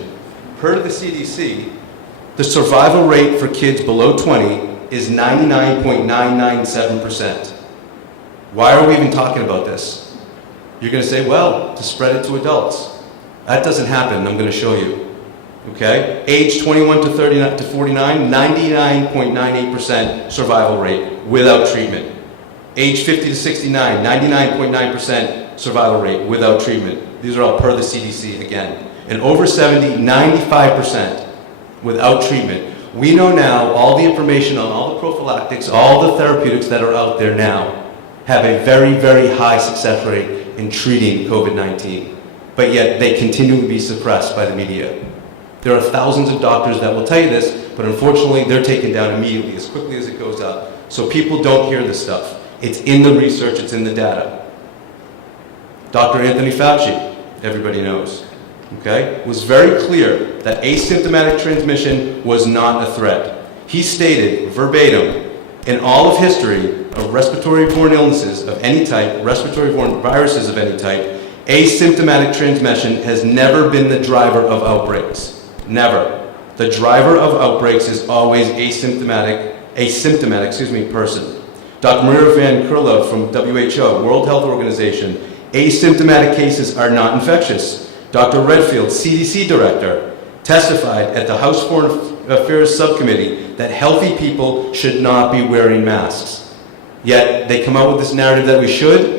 Per the CDC, the survival rate for kids below 20 is 99.997%. Why are we even talking about this? You're going to say, well, to spread it to adults. That doesn't happen, I'm going to show you. Okay? Age 21 to 49, 99.98% survival rate without treatment. Age 50 to 69, 99.9% survival rate without treatment. These are all per the CDC again. And over 70, 95% without treatment. We know now all the information on all the prophylactics, all the therapeutics that are out there now have a very, very high success rate in treating COVID-19. but yet they continue to be suppressed by the media. There are thousands of doctors that will tell you this, but unfortunately they're taken down immediately, as quickly as it goes up. So people don't hear this stuff. It's in the research, it's in the data. Dr. Anthony Fauci, everybody knows, okay, was very clear that asymptomatic transmission was not a threat. He stated verbatim, in all of history of respiratory-borne illnesses of any type, respiratory-borne viruses of any type, asymptomatic transmission has never been the driver of outbreaks. Never. The driver of outbreaks is always asymptomatic person. Dr. Maria Van Kerkhove from WHO, World Health Organization, asymptomatic cases are not infectious. Dr. Redfield, CDC Director, testified at the House Foreign Affairs Subcommittee that healthy people should not be wearing masks. Yet they come out with this narrative that we should,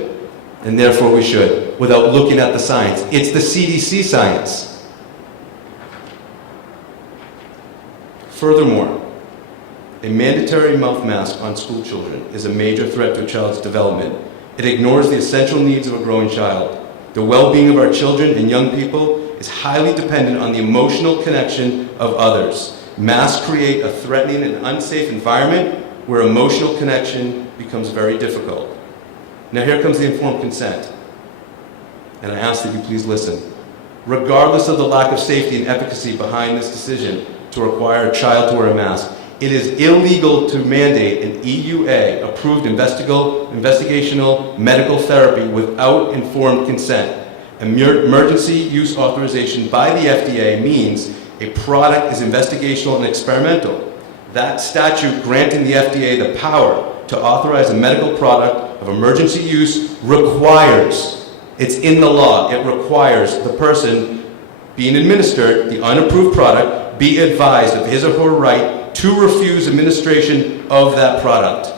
and therefore we should, without looking at the science. It's the CDC science. Furthermore, a mandatory mouth mask on school children is a major threat to a child's development. It ignores the essential needs of a growing child. The well-being of our children and young people is highly dependent on the emotional connection of others. Masks create a threatening and unsafe environment where emotional connection becomes very difficult. Now here comes the informed consent. And I ask that you please listen. Regardless of the lack of safety and efficacy behind this decision to require a child to wear a mask, it is illegal to mandate an EUA, approved investigational medical therapy, without informed consent. Emergency use authorization by the FDA means a product is investigational and experimental. That statute granting the FDA the power to authorize a medical product of emergency use requires, it's in the law, it requires the person being administered the unapproved product be advised of his or her right to refuse administration of that product.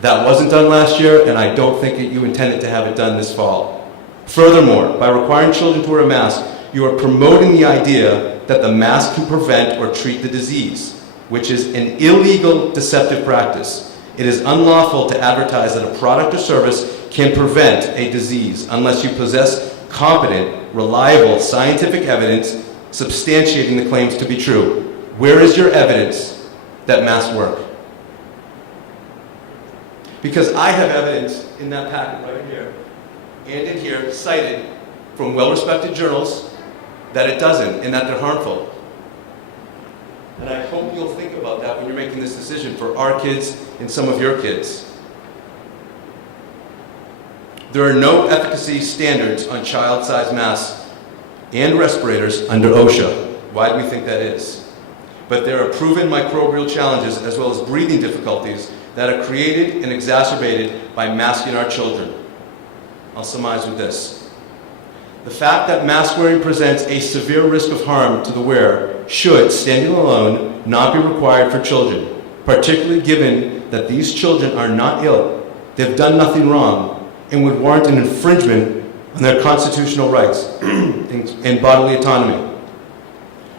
That wasn't done last year, and I don't think you intended to have it done this fall. Furthermore, by requiring children to wear a mask, you are promoting the idea that the mask can prevent or treat the disease, which is an illegal, deceptive practice. It is unlawful to advertise that a product or service can prevent a disease unless you possess competent, reliable scientific evidence substantiating the claims to be true. Where is your evidence that masks work? Because I have evidence in that packet right here and in here cited from well-respected journals that it doesn't and that they're harmful. And I hope you'll think about that when you're making this decision for our kids and some of your kids. There are no efficacy standards on child-sized masks and respirators under OSHA. Why do we think that is? But there are proven microbial challenges as well as breathing difficulties that are created and exacerbated by masking our children. I'll summarize with this. The fact that mask wearing presents a severe risk of harm to the wearer should, standing alone, not be required for children, particularly given that these children are not ill, they've done nothing wrong, and would warrant an infringement on their constitutional rights and bodily autonomy.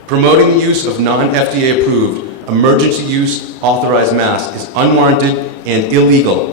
Promoting the use of non-FDA approved, emergency use authorized masks is unwarranted and illegal.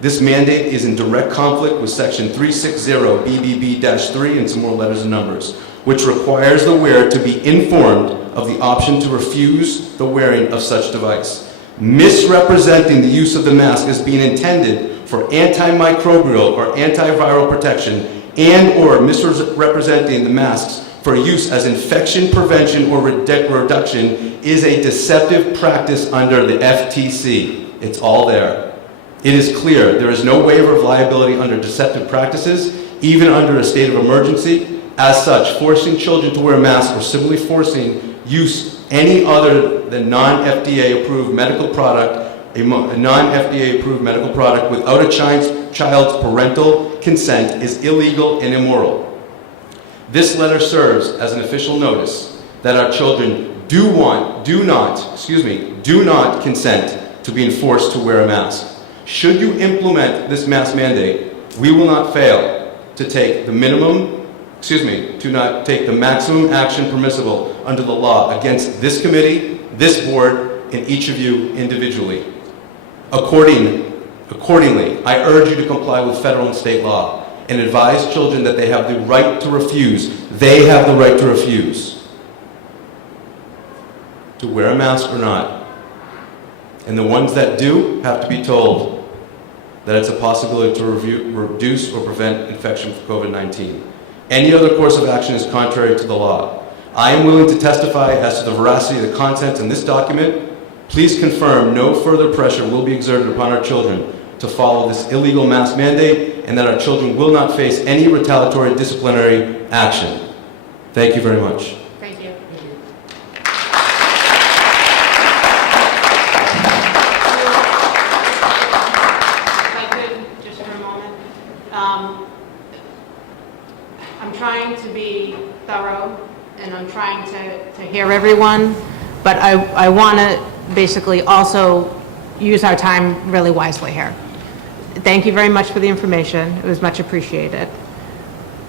This mandate is in direct conflict with Section 360 BBB-3 and some more letters and numbers, which requires the wearer to be informed of the option to refuse the wearing of such device. Misrepresenting the use of the mask as being intended for antimicrobial or antiviral protection and or misrepresenting the masks for use as infection prevention or reduction is a deceptive practice under the FTC. It's all there. It is clear there is no waiver of liability under deceptive practices, even under a state of emergency. As such, forcing children to wear a mask or simply forcing use any other than non-FDA approved medical product, a non-FDA approved medical product without a child's parental consent is illegal and immoral. This letter serves as an official notice that our children do not consent to being forced to wear a mask. Should you implement this mask mandate, we will not fail to take the maximum action permissible under the law against this committee, this board, and each of you individually. Accordingly, I urge you to comply with federal and state law. and advise children that they have the right to refuse. They have the right to refuse to wear a mask or not. And the ones that do have to be told that it's a possibility to reduce or prevent infection for COVID-19. Any other course of action is contrary to the law. I am willing to testify as to the veracity of the contents in this document. Please confirm no further pressure will be exerted upon our children to follow this illegal mask mandate, and that our children will not face any retaliatory disciplinary action. Thank you very much. Thank you. If I could, just for a moment. I'm trying to be thorough, and I'm trying to hear everyone, but I want to basically also use our time really wisely here. Thank you very much for the information. It was much appreciated.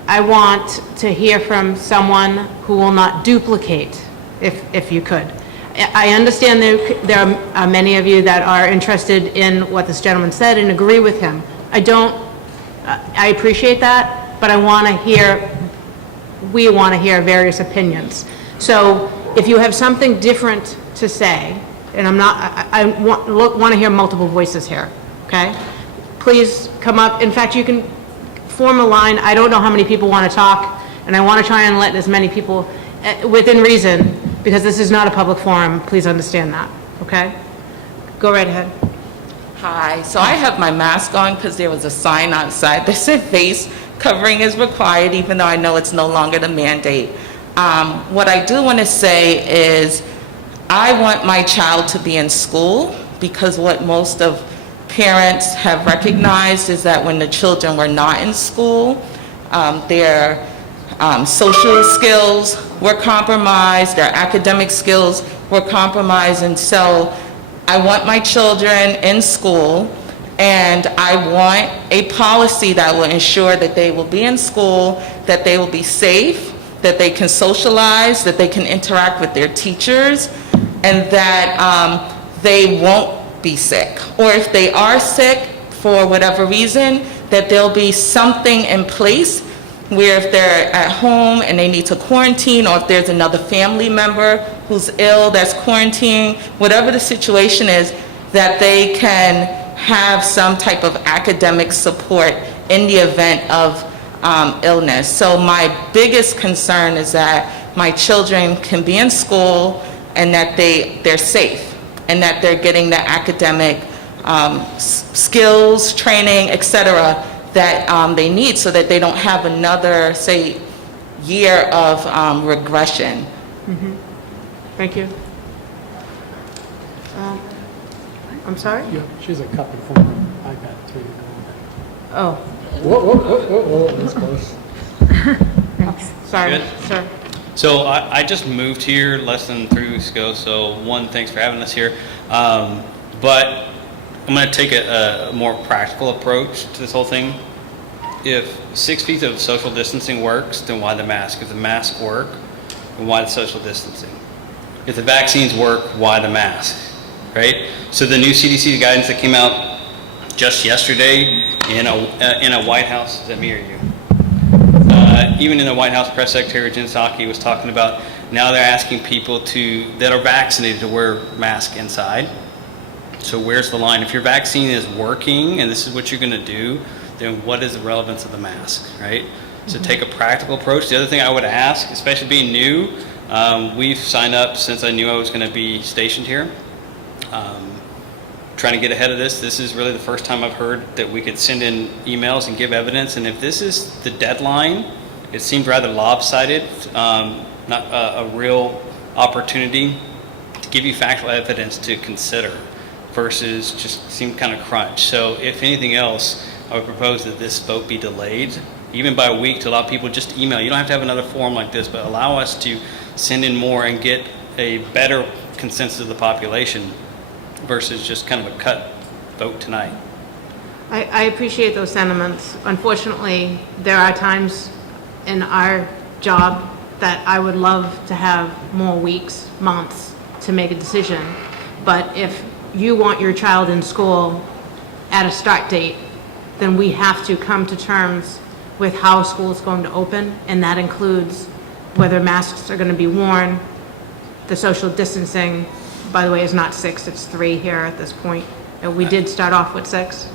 I want to hear from someone who will not duplicate, if you could. I understand there are many of you that are interested in what this gentleman said and agree with him. I appreciate that, but we want to hear various opinions. So if you have something different to say, and I want to hear multiple voices here, okay? Please come up. In fact, you can form a line. I don't know how many people want to talk, and I want to try and let as many people, within reason, because this is not a public forum. Please understand that, okay? Go right ahead. Hi, so I have my mask on because there was a sign outside that said face covering is required, even though I know it's no longer the mandate. What I do want to say is I want my child to be in school, because what most of parents have recognized is that when the children were not in school, their social skills were compromised, their academic skills were compromised, and so I want my children in school, and I want a policy that will ensure that they will be in school, that they will be safe, that they can socialize, that they can interact with their teachers, and that they won't be sick. Or if they are sick for whatever reason, that there'll be something in place where if they're at home and they need to quarantine, or if there's another family member who's ill that's quarantining, whatever the situation is, that they can have some type of academic support in the event of illness. So my biggest concern is that my children can be in school and that they're safe, and that they're getting the academic skills, training, etc., that they need, so that they don't have another, say, year of regression. Mm-hmm. Thank you. I'm sorry? Yeah, she has a copy from her iPad too. Oh. Whoa, that's close. Sorry, Good. sir. So I just moved here less than 3 weeks ago, so one, thanks for having us here. But I'm going to take a more practical approach to this whole thing. If 6 feet of social distancing works, then why the mask? If the mask work, then why the social distancing? If the vaccines work, why the mask? Right? So the new CDC guidance that came out just yesterday in a White House, is that me or you? Even in the White House, Press Secretary Jen Psaki was talking about now they're asking people that are vaccinated to wear masks inside. So where's the line? If your vaccine is working and this is what you're going to do, then what is the relevance of the mask, right? So take a practical approach. The other thing I would ask, especially being new, we've signed up since I knew I was going to be stationed here. Trying to get ahead of this. This is really the first time I've heard that we could send in emails and give evidence, and if this is the deadline, it seemed rather lopsided, not a real opportunity to give you factual evidence to consider versus just seemed kind of crunch. So if anything else, I would propose that this vote be delayed, even by a week, to allow people just to email. You don't have to have another forum like this, but allow us to send in more and get a better consensus of the population versus just kind of a cut vote tonight. I appreciate those sentiments. Unfortunately, there are times in our job that I would love to have more weeks, months to make a decision. But if you want your child in school at a start date, then we have to come to terms with how school is going to open, and that includes whether masks are going to be worn, the social distancing, by the way, is not 6, it's 3 here at this point. We did start off with 6.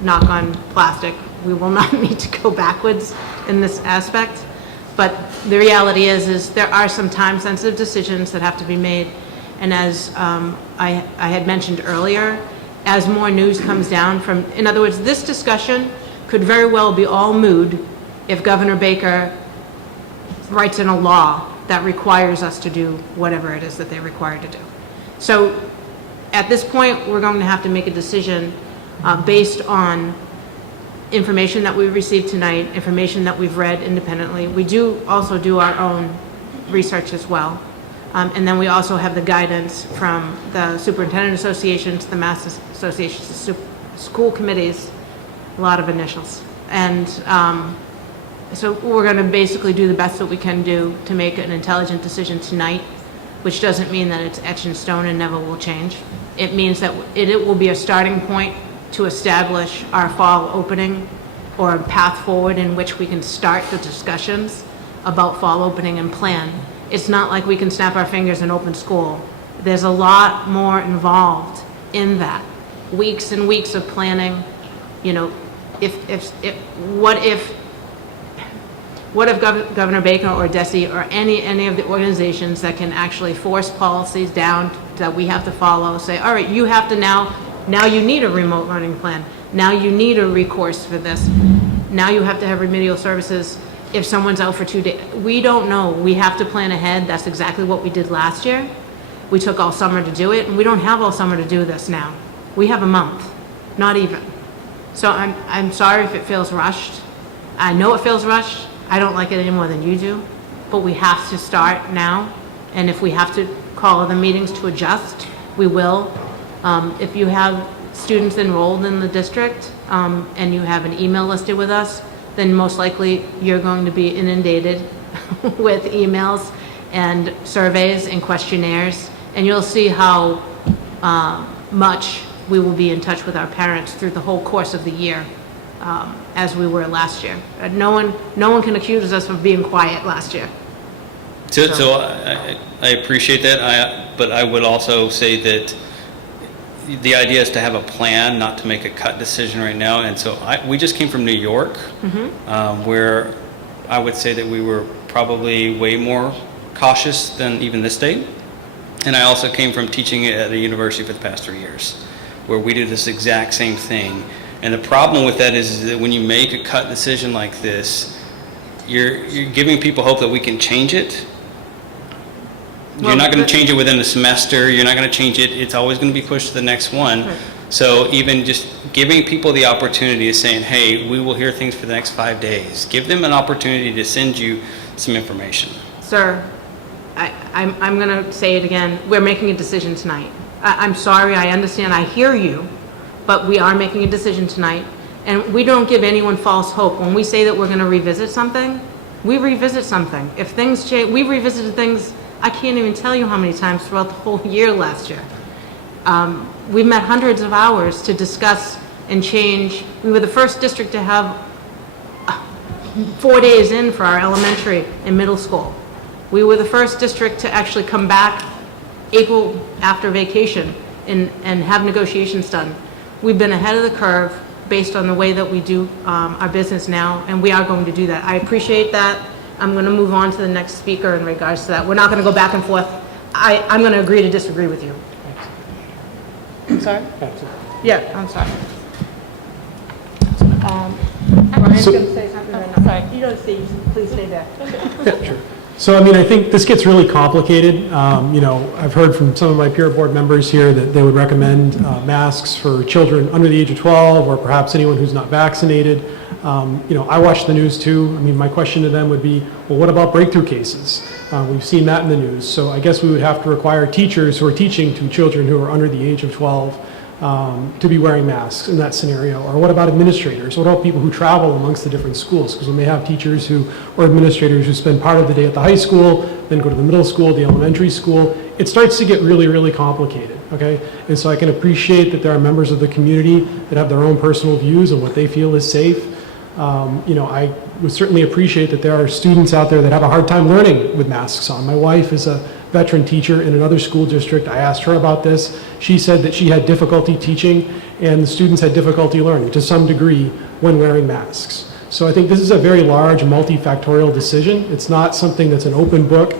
Knock on plastic. We will not need to go backwards in this aspect. But the reality is there are some time-sensitive decisions that have to be made. And as I had mentioned earlier, as more news comes down from, in other words, this discussion could very well be all moot if Governor Baker writes in a law that requires us to do whatever it is that they're required to do. So at this point, we're going to have to make a decision based on information that we've received tonight, information that we've read independently. We do also do our own research as well. And then we also have the guidance from the Superintendent Associations, the Mass Associations, the school committees, a lot of initials. And so we're going to basically do the best that we can do to make an intelligent decision tonight, which doesn't mean that it's etched in stone and never will change. It means that it will be a starting point to establish our fall opening or a path forward in which we can start the discussions about fall opening and plan. It's not like we can snap our fingers and open school. There's a lot more involved in that. Weeks and weeks of planning. You know, what if Governor Baker or DESE or any of the organizations that can actually force policies down that we have to follow, say, all right, you have to now you need a remote learning plan. Now you need a recourse for this. Now you have to have remedial services if someone's out for 2 days. We don't know. We have to plan ahead. That's exactly what we did last year. We took all summer to do it, and we don't have all summer to do this now. We have a month, not even. So I'm sorry if it feels rushed. I know it feels rushed. I don't like it any more than you do, but we have to start now. And if we have to call the meetings to adjust, we will. If you have students enrolled in the district and you have an email listed with us, then most likely you're going to be inundated with emails and surveys and questionnaires, and you'll see how much we will be in touch with our parents through the whole course of the year, as we were last year. No one can accuse us of being quiet last year. So I appreciate that, but I would also say that the idea is to have a plan, not to make a cut decision right now. And so we just came from New York, where I would say that we were probably way more cautious than even this state. And I also came from teaching at a university for the past 3 years, where we did this exact same thing. And the problem with that is that when you make a cut decision like this, you're giving people hope that we can change it. You're not going to change it within the semester. You're not going to change it. It's always going to be pushed to the next one. Right. So even just giving people the opportunity of saying, hey, we will hear things for the next 5 days. Give them an opportunity to send you some information. Sir, I'm going to say it again. We're making a decision tonight. I'm sorry. I understand. I hear you. But we are making a decision tonight. And we don't give anyone false hope. When we say that we're going to revisit something, we revisit something. If things change, we revisited things, I can't even tell you how many times throughout the whole year last year. We've met hundreds of hours to discuss and change. We were the first district to have 4 days in for our elementary and middle school. We were the first district to actually come back April after vacation and have negotiations done. We've been ahead of the curve based on the way that we do our business now, and we are going to do that. I appreciate that. I'm going to move on to the next speaker in regards to that. We're not going to go back and forth. I'm going to agree to disagree with you. I'm sorry? Yeah, I'm sorry. Brian's going to say something right now. Sorry. You don't see. Please stay there. Yeah, sure. So, I mean, I think this gets really complicated. You know, I've heard from some of my peer board members here that they would recommend masks for children under the age of 12 or perhaps anyone who's not vaccinated. You know, I watch the news too. I mean, my question to them would be, well, what about breakthrough cases? We've seen that in the news. So I guess we would have to require teachers who are teaching to children who are under the age of 12 to be wearing masks in that scenario. Or what about administrators? What about people who travel amongst the different schools? Because we may have teachers or administrators who spend part of the day at the high school, then go to the middle school, the elementary school. It starts to get really, really complicated, okay? And so I can appreciate that there are members of the community that have their own personal views on what they feel is safe. I would certainly appreciate that there are students out there that have a hard time learning with masks on. My wife is a veteran teacher in another school district. I asked her about this. She said that she had difficulty teaching and the students had difficulty learning to some degree when wearing masks. So I think this is a very large multifactorial decision. It's not something that's an open book,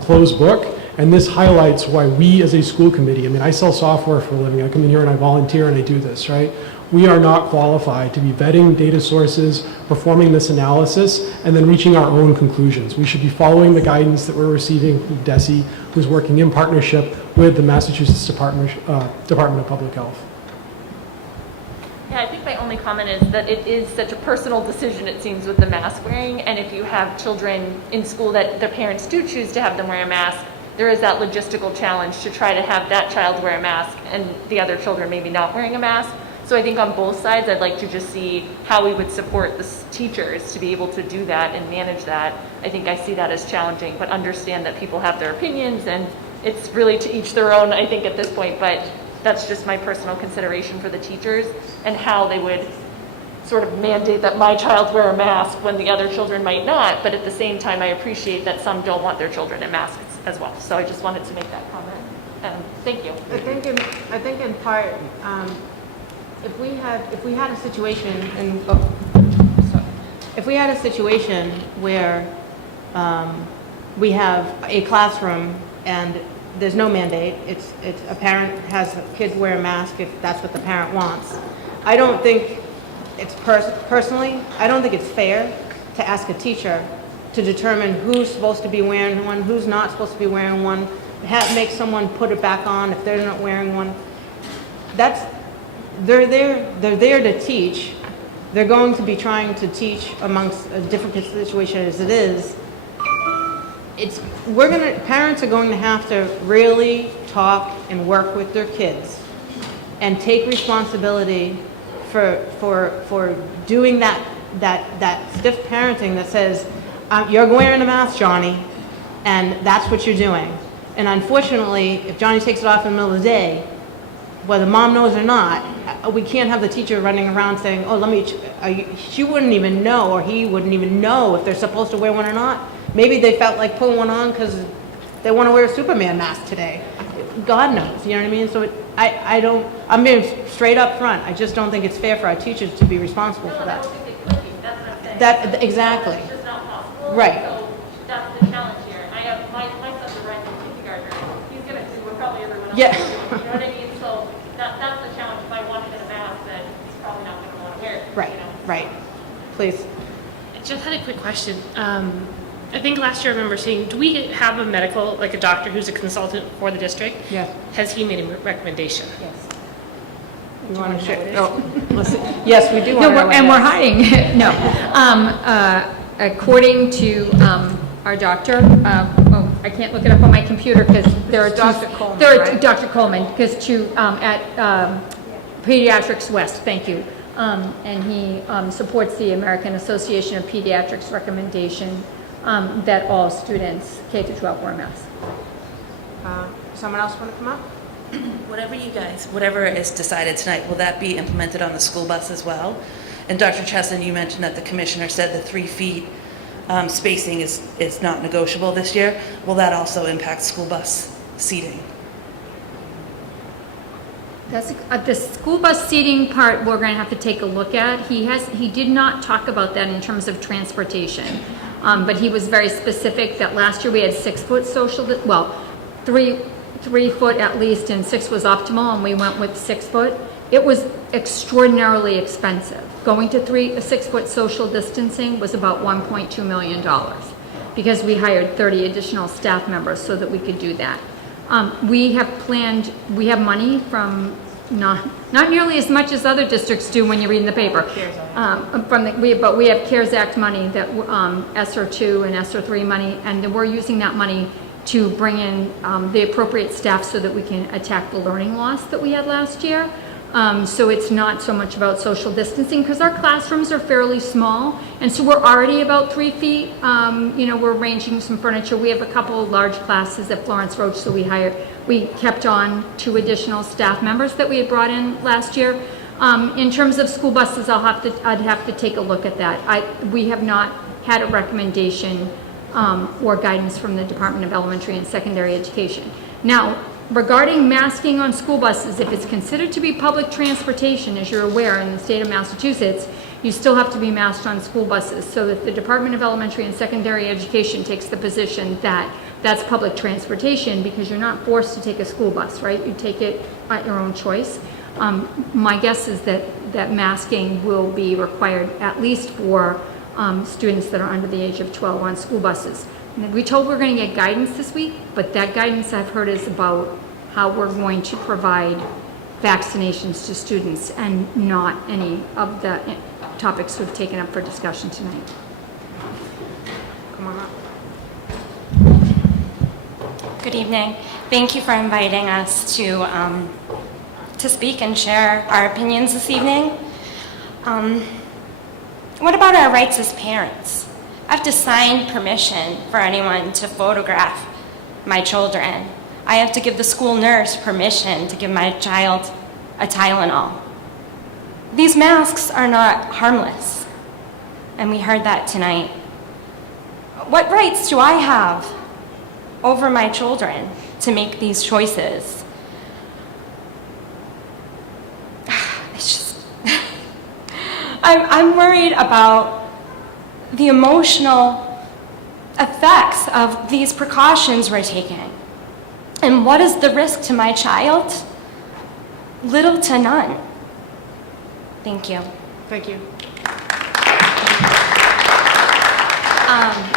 closed book. And this highlights why we as a school committee, I sell software for a living. I come in here and I volunteer and I do this, right? We are not qualified to be vetting data sources, performing this analysis, and then reaching our own conclusions. We should be following the guidance that we're receiving from DESE, who's working in partnership with the Massachusetts Department of Public Health. Yeah, I think my only comment is that it is such a personal decision, it seems, with the mask wearing. And if you have children in school that their parents do choose to have them wear a mask, there is that logistical challenge to try to have that child wear a mask and the other children maybe not wearing a mask. So I think on both sides, I'd like to just see how we would support the teachers to be able to do that and manage that. I think I see that as challenging, but understand that people have their opinions and it's really to each their own, I think, at this point. But that's just my personal consideration for the teachers and how they would sort of mandate that my child wear a mask when the other children might not. But at the same time, I appreciate that some don't want their children in masks as well. So I just wanted to make that comment. Thank you. I think in part, if we had a situation where we have a classroom and there's no mandate, it's a parent has kids wear a mask if that's what the parent wants. I don't think it's personally, I don't think it's fair to ask a teacher to determine who's supposed to be wearing one, who's not supposed to be wearing one, make someone put it back on if they're not wearing one. They're there to teach. They're going to be trying to teach amongst a different situation as it is. Parents are going to have to really talk and work with their kids and take responsibility for doing that stiff parenting that says, you're wearing a mask, Johnny, and that's what you're doing. And unfortunately, if Johnny takes it off in the middle of the day, whether mom knows or not, we can't have the teacher running around saying, she wouldn't even know, or he wouldn't even know if they're supposed to wear one or not. Maybe they felt like pulling one on because they want to wear a Superman mask today. God knows, you know what I mean? So I'm being straight up front. I just don't think it's fair for our teachers to be responsible for that. I don't think they could be. That's what I'm saying. Exactly. It's just not possible. Right. So that's the challenge here. I have my son's a rising kindergartner. He's going to do what probably everyone else is doing. You know what I mean? So that's the challenge. If I want him in a mask, then he's probably not going to want to wear it. Right, right. Please. I just had a quick question. I think last year I remember seeing, do we have a doctor who's a consultant for the district? Yes. Has he made a recommendation? Yes. You want to share? Listen. Yes, we do. No, we're hiding. No. According to our doctor, I can't look it up on my computer because there are Dr. Coleman, right? Dr. Coleman, because at Pediatrics West, thank you. And he supports the American Association of Pediatrics recommendation that all students K-12 wear masks. Someone else want to come up? Whatever is decided tonight, will that be implemented on the school bus as well? And Dr. Chesson, you mentioned that the commissioner said the 3 feet spacing is not negotiable this year. Will that also impact school bus seating? That's the school bus seating part we're going to have to take a look at. He did not talk about that in terms of transportation, but he was very specific that last year we had 6 foot three foot at least, and 6 was optimal, and we went with 6 foot. It was extraordinarily expensive. Going to 6 foot social distancing was about $1.2 million because we hired 30 additional staff members so that we could do that. We have money from not nearly as much as other districts do when you read in the paper. But we have CARES Act money, that ESSER 2 and ESSER 3 money, and we're using that money to bring in the appropriate staff so that we can attack the learning loss that we had last year. So it's not so much about social distancing because our classrooms are fairly small, and so we're already about 3 feet. We're arranging some furniture. We have a couple of large classes at Florence Roach, so we kept on 2 additional staff members that we had brought in last year. In terms of school buses, I'd have to take a look at that. We have not had a recommendation or guidance from the Department of Elementary and Secondary Education. Now, regarding masking on school buses, if it's considered to be public transportation, as you're aware, in the state of Massachusetts, you still have to be masked on school buses. So that the Department of Elementary and Secondary Education takes the position that that's public transportation because you're not forced to take a school bus, right? You take it at your own choice. My guess is that masking will be required at least for students that are under the age of 12 on school buses. And we told we're going to get guidance this week, but that guidance I've heard is about how we're going to provide vaccinations to students and not any of the topics we've taken up for discussion tonight. Come on up. Good evening. Thank you for inviting us to speak and share our opinions this evening. What about our rights as parents? I have to sign permission for anyone to photograph my children. I have to give the school nurse permission to give my child a Tylenol. These masks are not harmless, and we heard that tonight. What rights do I have over my children to make these choices? It's just, I'm worried about the emotional effects of these precautions we're taking. And what is the risk to my child? Little to none. Thank you. Thank you.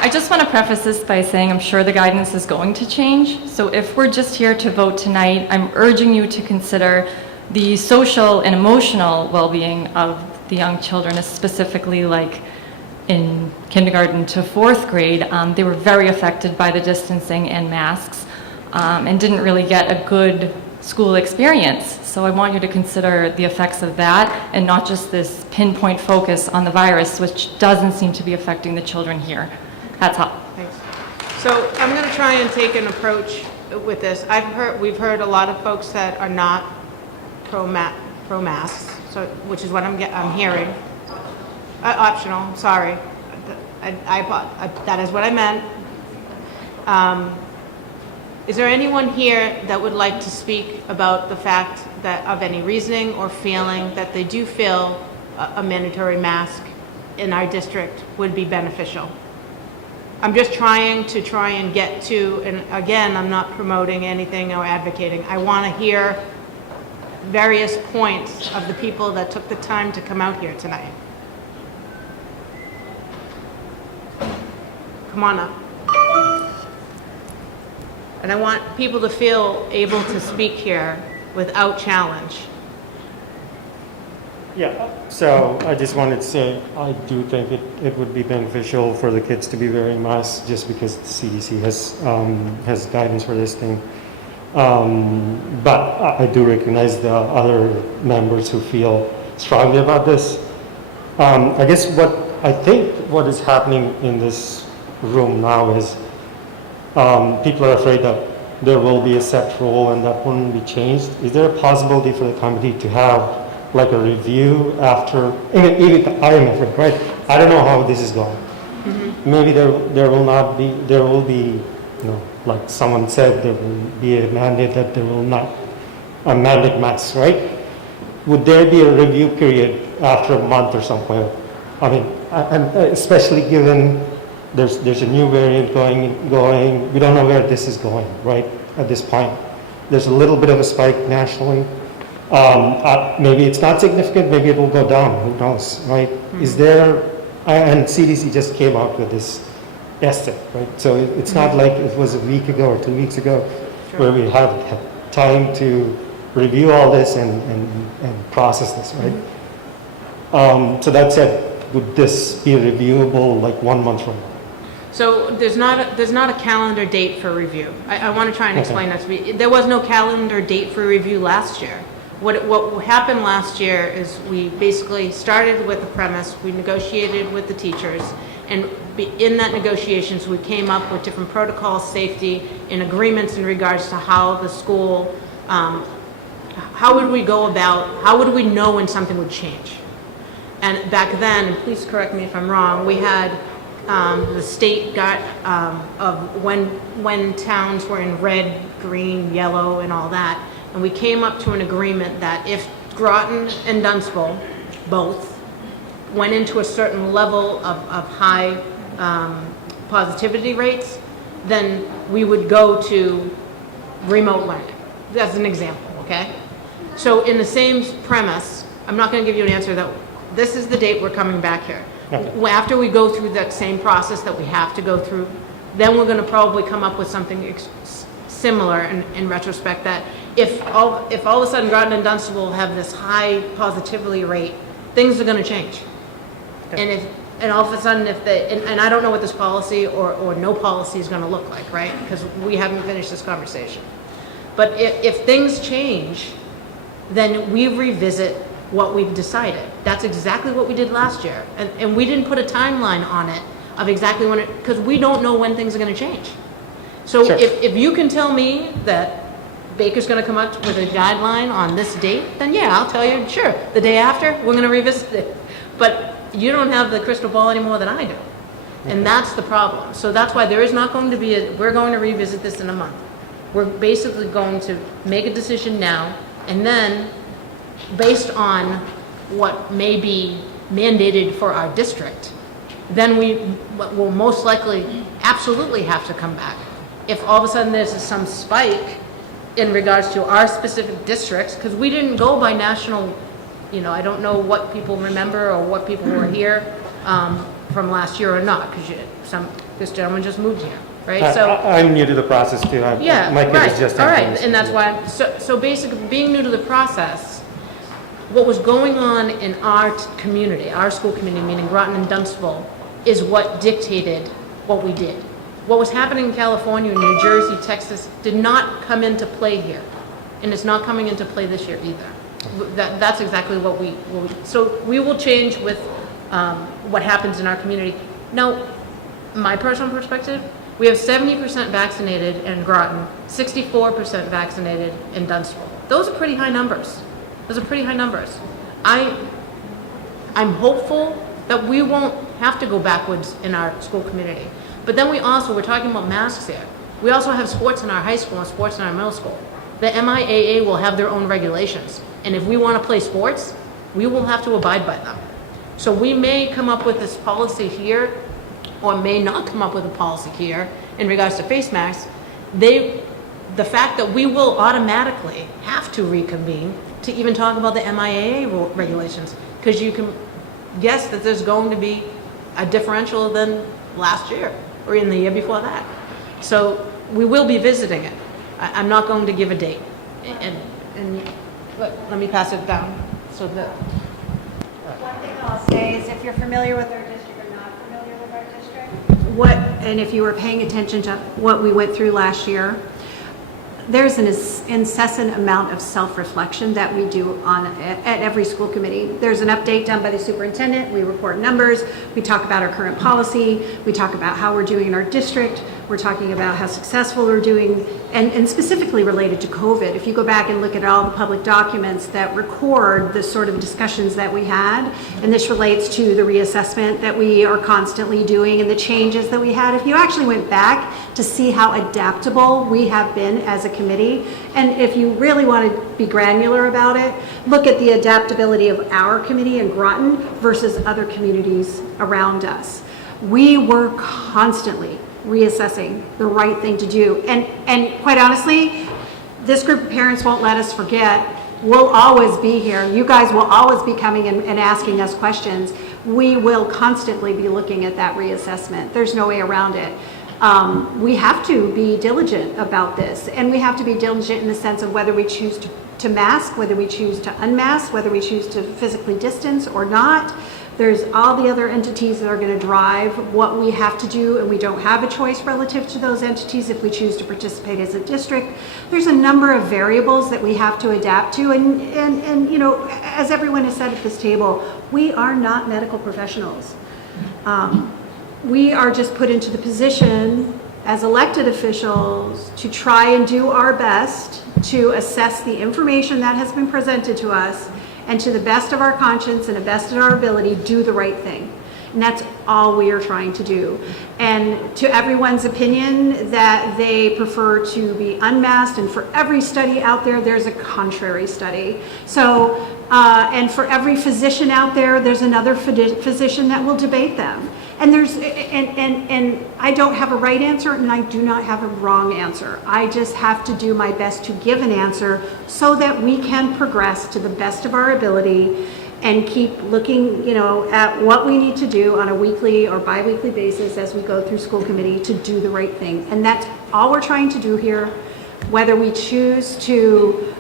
I just want to preface this by saying I'm sure the guidance is going to change. So if we're just here to vote tonight, I'm urging you to consider the social and emotional well-being of the young children, specifically like in kindergarten to fourth grade. They were very affected by the distancing and masks and didn't really get a good school experience. So I want you to consider the effects of that and not just this pinpoint focus on the virus, which doesn't seem to be affecting the children here. That's all. Thanks. So I'm going to try and take an approach with this. We've heard a lot of folks that are not pro-masks, so which is what I'm hearing. Optional. Sorry, that is what I meant. Is there anyone here that would like to speak about the fact that of any reasoning or feeling that they do feel a mandatory mask in our district would be beneficial? I'm just trying and get to, and again, I'm not promoting anything or advocating. I want to hear various points of the people that took the time to come out here tonight. Come on up. And I want people to feel able to speak here without challenge. Yeah, so I just wanted to say I do think it would be beneficial for the kids to be wearing masks just because the CDC has guidance for this thing. But I do recognize the other members who feel strongly about this. I guess what is happening in this room now is people are afraid that there will be a set rule and that wouldn't be changed. Is there a possibility for the committee to have like a review after, even I am afraid, right? I don't know how this is going. Mm-hmm. Maybe there will be, like someone said, there will be a mandate that there will not, a mandate masks, right? Would there be a review period after a month or something? I mean, and especially given there's a new variant going, we don't know where this is going, right, at this point. There's a little bit of a spike nationally. Maybe it's not significant, maybe it will go down, who knows, right? Mm-hmm. Is there, and CDC just came out with this estimate, right? So it's not like it was a week ago or 2 weeks ago where we have time to review all this and process this, right? Mm-hmm. So that said, would this be reviewable like 1 month from now? So there's not a calendar date for review. I want to try and explain that to me. There was no calendar date for review last year. What happened last year is we basically started with the premise, we negotiated with the teachers, and in that negotiations we came up with different protocols, safety, and agreements in regards to how the school, how would we go about, how would we know when something would change? And back then, and please correct me if I'm wrong, we had the state got of when towns were in red, green, yellow, and all that, and we came up to an agreement that if Groton and Dunstable both went into a certain level of high positivity rates, then we would go to remote learning. That's an example, okay? So in the same premise, I'm not going to give you an answer that this is the date we're coming back here. Okay. After we go through that same process that we have to go through, then we're going to probably come up with something similar in retrospect, that if all of a sudden Groton and Dunstable have this high positivity rate, things are going to change. Okay. And all of a sudden, if and I don't know what this policy or no policy is going to look like, right? Because we haven't finished this conversation. But if things change, then we revisit what we've decided. That's exactly what we did last year. And we didn't put a timeline on it of exactly when because we don't know when things are going to change. So Sure. if you can tell me that Baker's going to come up with a guideline on this date, then yeah, I'll tell you, sure, the day after, we're going to revisit it. But you don't have the crystal ball any more than I do. And that's the problem. So that's why there is not going to be we're going to revisit this in a month. We're basically going to make a decision now, and then based on what may be mandated for our district, then we will most likely absolutely have to come back. If all of a sudden there's some spike in regards to our specific districts, because we didn't go by national, I don't know what people remember or what people were here from last year or not, because this gentleman just moved here, right? I'm new to the process too. My kid right. is just all right, entering and that's school. why. So basically, being new to the process, what was going on in our community, our school community, meaning Groton and Dunstable, is what dictated what we did. What was happening in California, New Jersey, Texas, did not come into play here, and it's not coming into play this year either. That's exactly what we so we will change with what happens in our community. Now, my personal perspective, we have 70% vaccinated in Groton, 64% vaccinated in Dunstable. Those are pretty high numbers. Those are pretty high numbers. I'm hopeful that we won't have to go backwards in our school community. But then we're talking about masks here. We also have sports in our high school and sports in our middle school. The MIAA will have their own regulations. And if we want to play sports, we will have to abide by them. So we may come up with this policy here, or may not come up with a policy here in regards to face masks. The fact that we will automatically have to reconvene to even talk about the MIAA regulations, because you can guess that there's going to be a differential than last year or in the year before that. So we will be visiting it. I'm not going to give a date. And let me pass it down. So that. One thing I'll say is if you're familiar with our district or not familiar with our district, and if you were paying attention to what we went through last year, there's an incessant amount of self-reflection that we do at every school committee. There's an update done by the superintendent. We report numbers. We talk about our current policy. We talk about how we're doing in our district. We're talking about how successful we're doing, and specifically related to COVID. If you go back and look at all the public documents that record the sort of discussions that we had, and this relates to the reassessment that we are constantly doing and the changes that we had. If you actually went back to see how adaptable we have been as a committee, and if you really want to be granular about it, look at the adaptability of our committee in Groton versus other communities around us. We were constantly reassessing the right thing to do. And quite honestly, this group of parents won't let us forget. We'll always be here. You guys will always be coming and asking us questions. We will constantly be looking at that reassessment. There's no way around it. We have to be diligent about this, and we have to be diligent in the sense of whether we choose to mask, whether we choose to unmask, whether we choose to physically distance or not. There's all the other entities that are going to drive what we have to do, and we don't have a choice relative to those entities if we choose to participate as a district. There's a number of variables that we have to adapt to, and as everyone has said at this table, we are not medical professionals. We are just put into the position as elected officials to try and do our best to assess the information that has been presented to us and to the best of our conscience and the best of our ability, do the right thing. And that's all we are trying to do. And to everyone's opinion that they prefer to be unmasked, and for every study out there, there's a contrary study. So, and for every physician out there, there's another physician that will debate them. And and I don't have a right answer, and I do not have a wrong answer. I just have to do my best to give an answer so that we can progress to the best of our ability and keep looking, at what we need to do on a weekly or bi-weekly basis as we go through school committee to do the right thing. And that's all we're trying to do here. Whether we choose to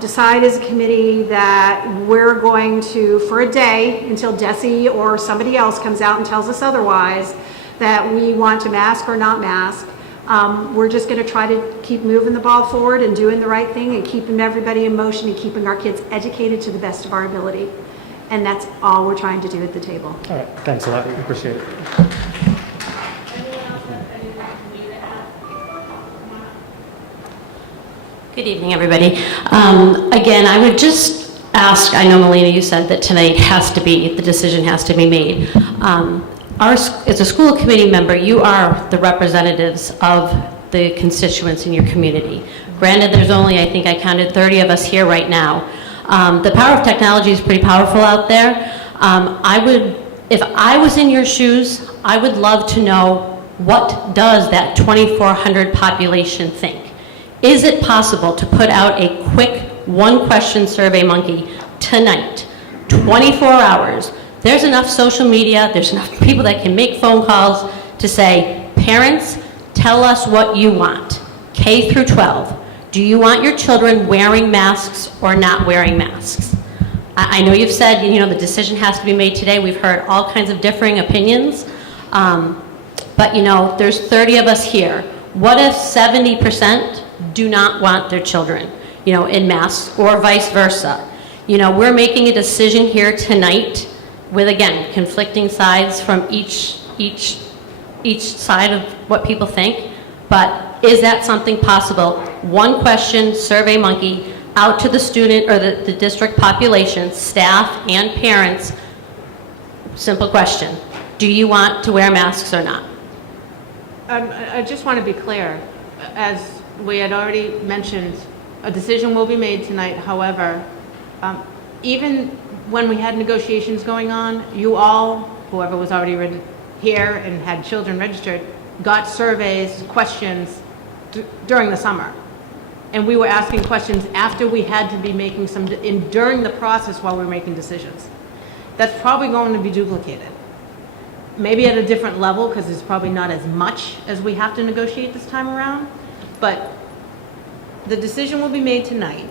decide as a committee that we're going to, for a day, until Desi or somebody else comes out and tells us otherwise, that we want to mask or not mask, we're just going to try to keep moving the ball forward and doing the right thing and keeping everybody in motion and keeping our kids educated to the best of our ability. And that's all we're trying to do at the table. All right, thanks a lot. Appreciate it. Good evening, everybody. Again, I would just ask, I know, Melina, you said that tonight the decision has to be made. As a school committee member, you are the representatives of the constituents in your community. Granted, there's only, I think I counted 30 of us here right now. The power of technology is pretty powerful out there. If I was in your shoes, I would love to know, what does that 2,400 population think? Is it possible to put out a quick one-question Survey Monkey tonight, 24 hours? There's enough social media, there's enough people that can make phone calls to say, parents, tell us what you want. K through 12. Do you want your children wearing masks or not wearing masks? I know you've said, the decision has to be made today. We've heard all kinds of differing opinions. But, there's 30 of us here. What if 70% do not want their children, in masks, or vice versa? We're making a decision here tonight with, again, conflicting sides from each side of what people think. But is that something possible? One question, Survey Monkey, out to the student or the district population, staff and parents. Simple question. Do you want to wear masks or not? I just want to be clear. As we had already mentioned, a decision will be made tonight. However, even when we had negotiations going on, you all, whoever was already here and had children registered, got surveys, questions during the summer. And we were asking questions after we had to be making during the process while we were making decisions. That's probably going to be duplicated. Maybe at a different level, because there's probably not as much as we have to negotiate this time around. But the decision will be made tonight,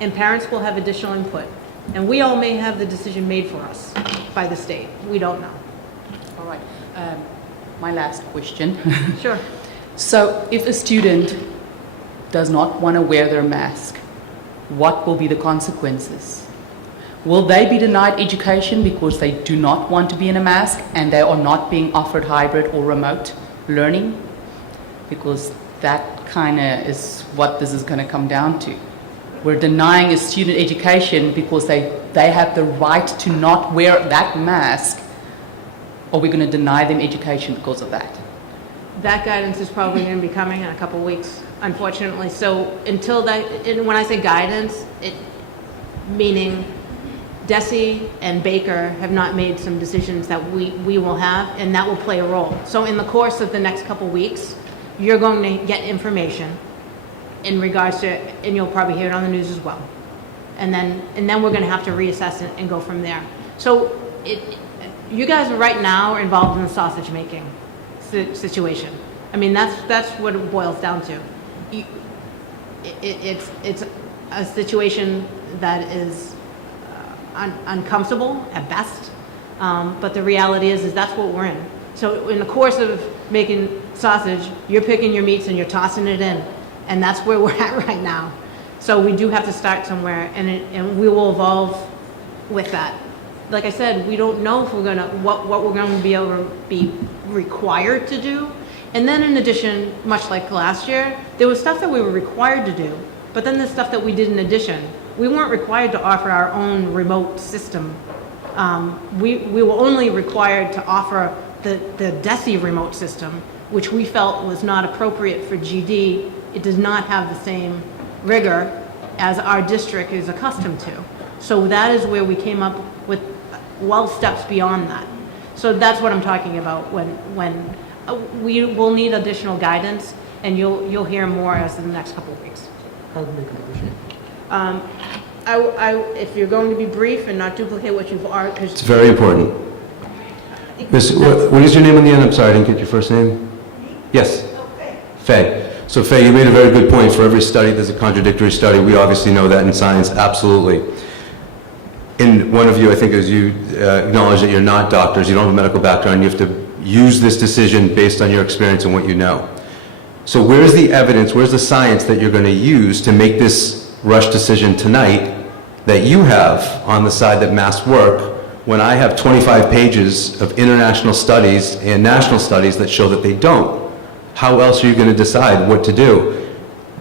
and parents will have additional input. And we all may have the decision made for us by the state. We don't know. All right. My last question. Sure. So if a student does not want to wear their mask, what will be the consequences? Will they be denied education because they do not want to be in a mask and they are not being offered hybrid or remote learning? Because that kind of is what this is going to come down to. We're denying a student education because they have the right to not wear that mask, or we're going to deny them education because of that. That guidance is probably going to be coming in a couple weeks, unfortunately. So until that, and when I say guidance, meaning Desi and Baker have not made some decisions that we will have, and that will play a role. So in the course of the next couple weeks, you're going to get information in regards to, and you'll probably hear it on the news as well. And then we're going to have to reassess it and go from there. So you guys right now are involved in the sausage making situation. I mean, that's what it boils down to. It's a situation that is uncomfortable at best, but the reality is that's what we're in. So in the course of making sausage, you're picking your meats and you're tossing it in, and that's where we're at right now. So we do have to start somewhere, and we will evolve with that. Like I said, we don't know if we're gonna what we're going to be able to be required to do, And then in addition, much like last year, there was stuff that we were required to do, but then there's stuff that we did in addition. We weren't required to offer our own remote system. We were only required to offer the DESE remote system, which we felt was not appropriate for GD. It does not have the same rigor as our district is accustomed to. So that is where we came up with steps beyond that. So that's what I'm talking about when we will need additional guidance, and you'll hear more as in the next couple of weeks. I would make a motion. If you're going to be brief and not duplicate what you've already, It's very important. Miss, what is your name on the end? I'm sorry, I didn't get your first name. Yes? Faye. So Faye, you made a very good point. For every study, there's a contradictory study. We obviously know that in science, absolutely. And one of you, I think, as you acknowledge that you're not doctors, you don't have a medical background, you have to use this decision based on your experience and what you know. So where's the evidence, where's the science that you're going to use to make this rush decision tonight that you have on the side that masks work, when I have 25 pages of international studies and national studies that show that they don't? How else are you going to decide what to do?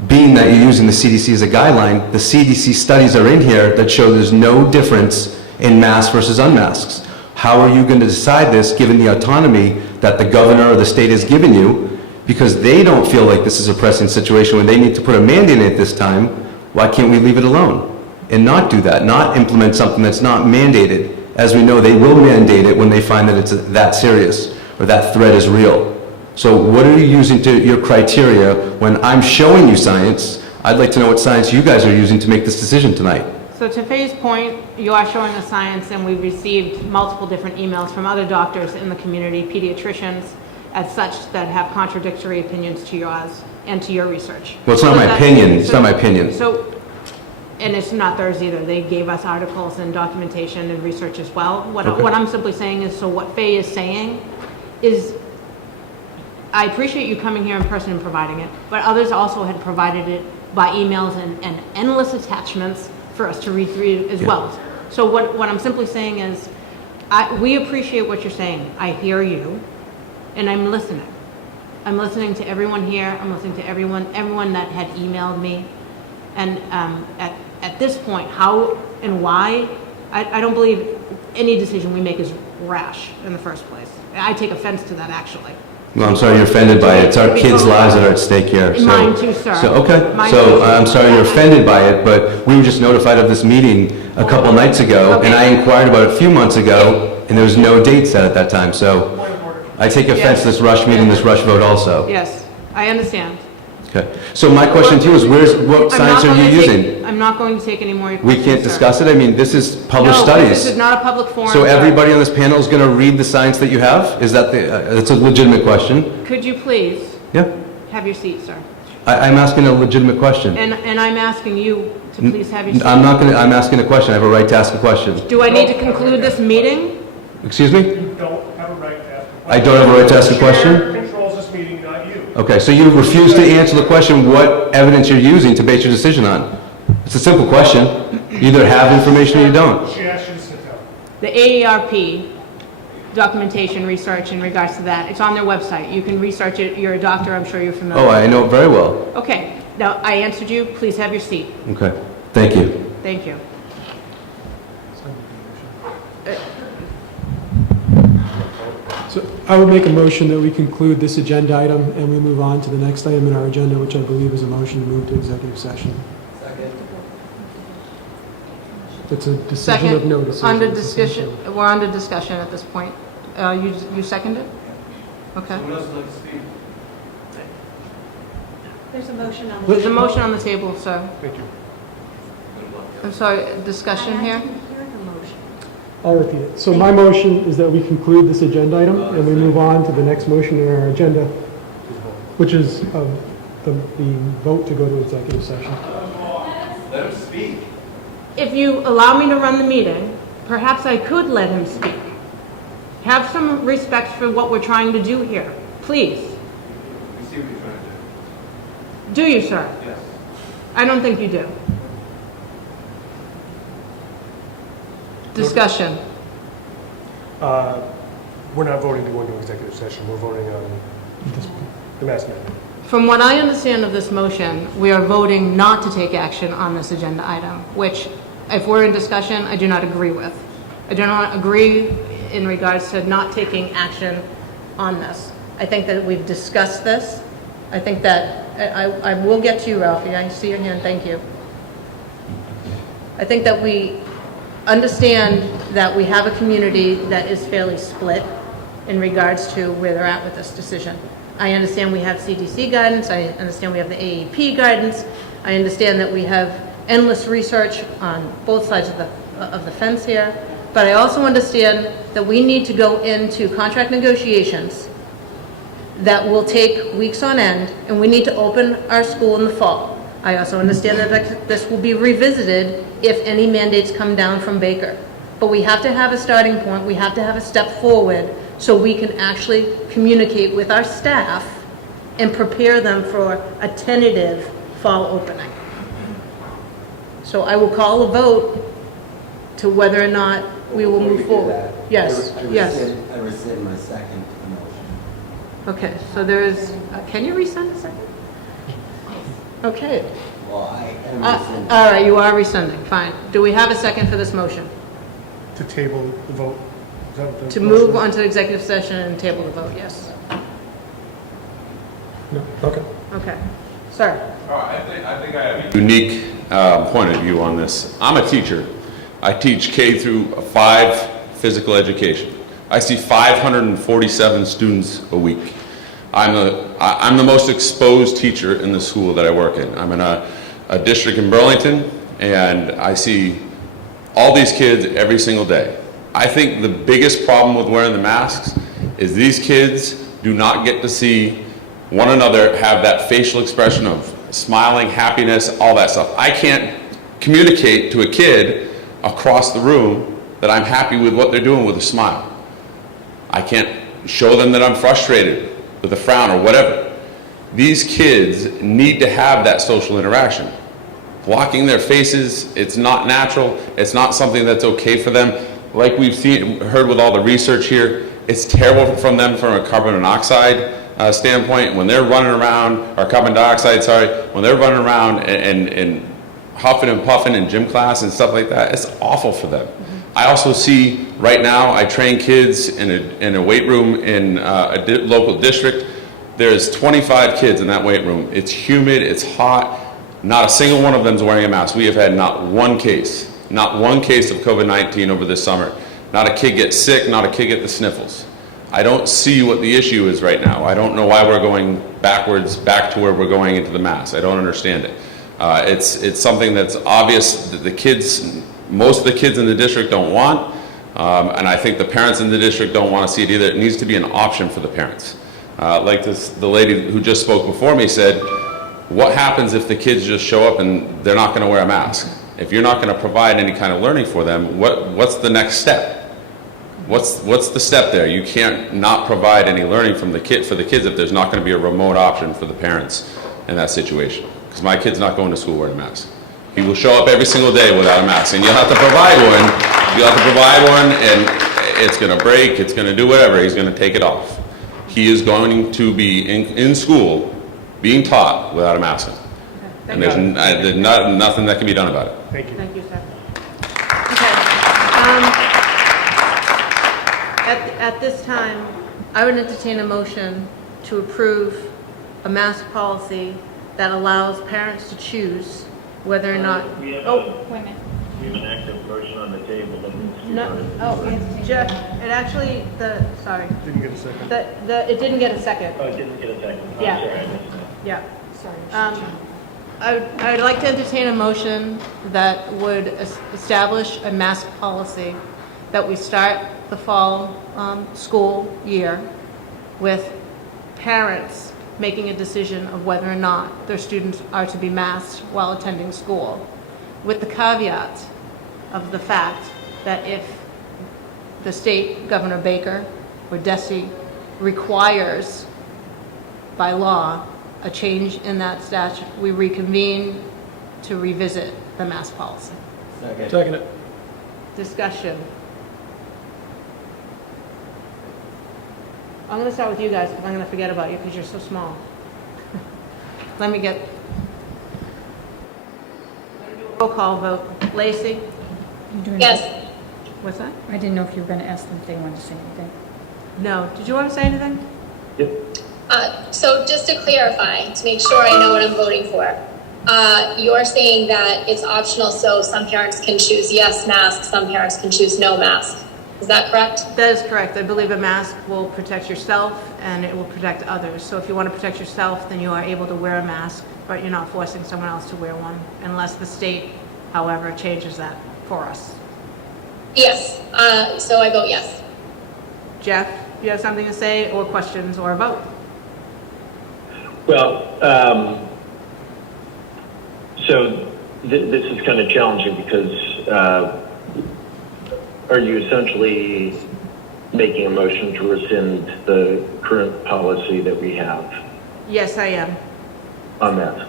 Being that you're using the CDC as a guideline, the CDC studies are in here that show there's no difference in masks versus unmasks. How are you going to decide this given the autonomy that the governor or the state has given you? Because they don't feel like this is a pressing situation when they need to put a mandate in it this time. Why can't we leave it alone and not do that, not implement something that's not mandated? As we know, they will mandate it when they find that it's that serious or that threat is real. So what are you using to your criteria when I'm showing you science? I'd like to know what science you guys are using to make this decision tonight. So to Faye's point, you are showing us science, and we've received multiple different emails from other doctors in the community, pediatricians, as such, that have contradictory opinions to yours and to your research. Well, it's not my opinion. It's not my opinion. So, and it's not theirs either. They gave us articles and documentation and research as well. What I'm simply saying is, so what Faye is saying is, I appreciate you coming here in person and providing it, but others also had provided it by emails and endless attachments for us to read through as well. So what I'm simply saying is, we appreciate what you're saying. I hear you, and I'm listening. I'm listening to everyone here. I'm listening to everyone that had emailed me. And at this point, how and why, I don't believe any decision we make is rash in the first place. I take offense to that, actually. Well, I'm sorry you're offended by it. It's our kids' lives that are at stake here. So, mine too, sir. Okay. Mine So too. I'm sorry you're offended by it, but we were just notified of this meeting a couple nights ago, and I inquired about it a few months ago, and there was no date set at that time. So I take offense to this rush meeting, this rush vote also. Yes, I understand. Okay. So my question to you is, what science are you using? I'm not going to take any more of your We questions, can't sir. discuss it? I mean, this is published No, studies. this is not a public forum. So sir. everybody on this panel is going to read the science that you have? Is that that's a legitimate question? Could you please Yeah. have your seat, sir? I'm asking a legitimate question. And I'm asking you to please have your seat. I'm asking a question. I have a right to ask a question. Do I need to conclude this meeting? Excuse me? You don't have a right to ask a question. I don't have a right to ask a question? The chair controls this meeting, not you. Okay, so you refuse to answer the question what evidence you're using to base your decision on. It's a simple question. You either have information or you don't. She asked you to sit down. The AARP documentation research in regards to that, it's on their website. You can research it. You're a doctor, I'm sure you're familiar. Oh, I know it very well. Okay, now I answered you. Please have your seat. Okay, thank you. Thank you. So I would make a motion that we conclude this agenda item and we move on to the next item in our agenda, which I believe is a motion to move to executive session. It's a decision of no decision. Under It's discussion, essentially- we're under discussion at this point. You seconded? Okay. There's a motion on the There's a table. motion on the table, sir. Thank you. I'm sorry, discussion here? I'll repeat it. So my motion is that we conclude this agenda item and we move on to the next motion in our agenda, which is the vote to go to executive session. Let him speak. If you allow me to run the meeting, perhaps I could let him speak. Have some respect for what we're trying to do here, please. We see what you're trying to Do you, sir? do. Yes. I don't think you do. Discussion. We're not voting to go into executive session. We're voting on the mask mandate. From what I understand of this motion, we are voting not to take action on this agenda item, which, if we're in discussion, I do not agree with. I do not agree in regards to not taking action on this. I think that we've discussed this. I think that, I will get to you, Ralphie, I see your hand, thank you. I think that we understand that we have a community that is fairly split in regards to where they're at with this decision. I understand we have CDC guidance, I understand we have the AEP guidance, I understand that we have endless research on both sides of the fence here, but I also understand that we need to go into contract negotiations that will take weeks on end, and we need to open our school in the fall. I also understand that this will be revisited if any mandates come down from Baker. But we have to have a starting point, we have to have a step forward so we can actually communicate with our staff and prepare them for a tentative fall opening. So I will call a vote to whether or not we will move forward. Yes, yes. I rescind my second motion. Okay, so there is, can you resend a second? Okay. Well, I am rescinding. All right, you are rescinding, fine. Do we have a second for this motion? To table the vote? Is that what the To motion move is? on to executive session and table the vote, yes. No, okay. Okay. Sir? I think I have a unique point of view on this. I'm a teacher. I teach K through 5 physical education. I see 547 students a week. I'm the most exposed teacher in the school that I work in. I'm in a district in Burlington, and I see all these kids every single day. I think the biggest problem with wearing the masks is these kids do not get to see one another have that facial expression of smiling, happiness, all that stuff. I can't communicate to a kid across the room that I'm happy with what they're doing with a smile. I can't show them that I'm frustrated with a frown or whatever. These kids need to have that social interaction. Blocking their faces, it's not natural, it's not something that's okay for them. Like we've heard with all the research here, it's terrible from them from a carbon monoxide standpoint. When they're running around, or carbon dioxide, sorry, when they're running around and huffing and puffing in gym class and stuff like that, it's awful for them. I also see, right now, I train kids in a weight room in a local district. There's 25 kids in that weight room. It's humid, it's hot. Not a single one of them is wearing a mask. We have had not one case of COVID-19 over this summer. Not a kid gets sick, not a kid get the sniffles. I don't see what the issue is right now. I don't know why we're going backwards, back to where we're going into the mask. I don't understand it. It's something that's obvious that the kids, most of the kids in the district don't want, and I think the parents in the district don't want to see it either. It needs to be an option for the parents. Like the lady who just spoke before me said, what happens if the kids just show up and they're not going to wear a mask? If you're not going to provide any kind of learning for them, what's the next step? What's the step there? You can't not provide any learning for the kids if there's not going to be a remote option for the parents in that situation. Because my kid's not going to school wearing a mask. He will show up every single day without a mask, and you'll have to provide one. You'll have to provide one, and it's going to break, it's going to do whatever, he's going to take it off. He is going to be in school being taught without a mask on. And there's nothing that can be done about it. Thank you. Thank you, sir. Okay. At this time, I would entertain a motion to approve a mask policy that allows parents to choose whether or not. We have wait a minute. We have an active motion on the table that needs to be No, voted. it actually, sorry. Didn't get a second. It didn't get a second. Oh, it didn't get a second. I'm Yeah. sorry, I missed that. Yeah. I'd like to entertain a motion that would establish a mask policy that we start the fall school year with parents making a decision of whether or not their students are to be masked while attending school, with the caveat of the fact that if the state, Governor Baker or DESE, requires by law a change in that statute, we reconvene to revisit the mask policy. Second it. Discussion. I'm going to start with you guys, because I'm going to forget about you, because you're so small. Let me get, roll call vote. Lacey? Yes. What's that? I didn't know if you were going to ask them if they wanted to say anything. No. Did you want to say anything? So just to clarify, to make sure I know what I'm voting for, you're saying that it's optional, so some parents can choose yes mask, some parents can choose no mask. Is that correct? That is correct. I believe a mask will protect yourself and it will protect others. So if you want to protect yourself, then you are able to wear a mask, but you're not forcing someone else to wear one, unless the state, however, changes that for us. Yes. So I vote yes. Jeff, do you have something to say, or questions, or a vote? Well, so this is kind of challenging because are you essentially making a motion to rescind the current policy that we have Yes, I am. on that?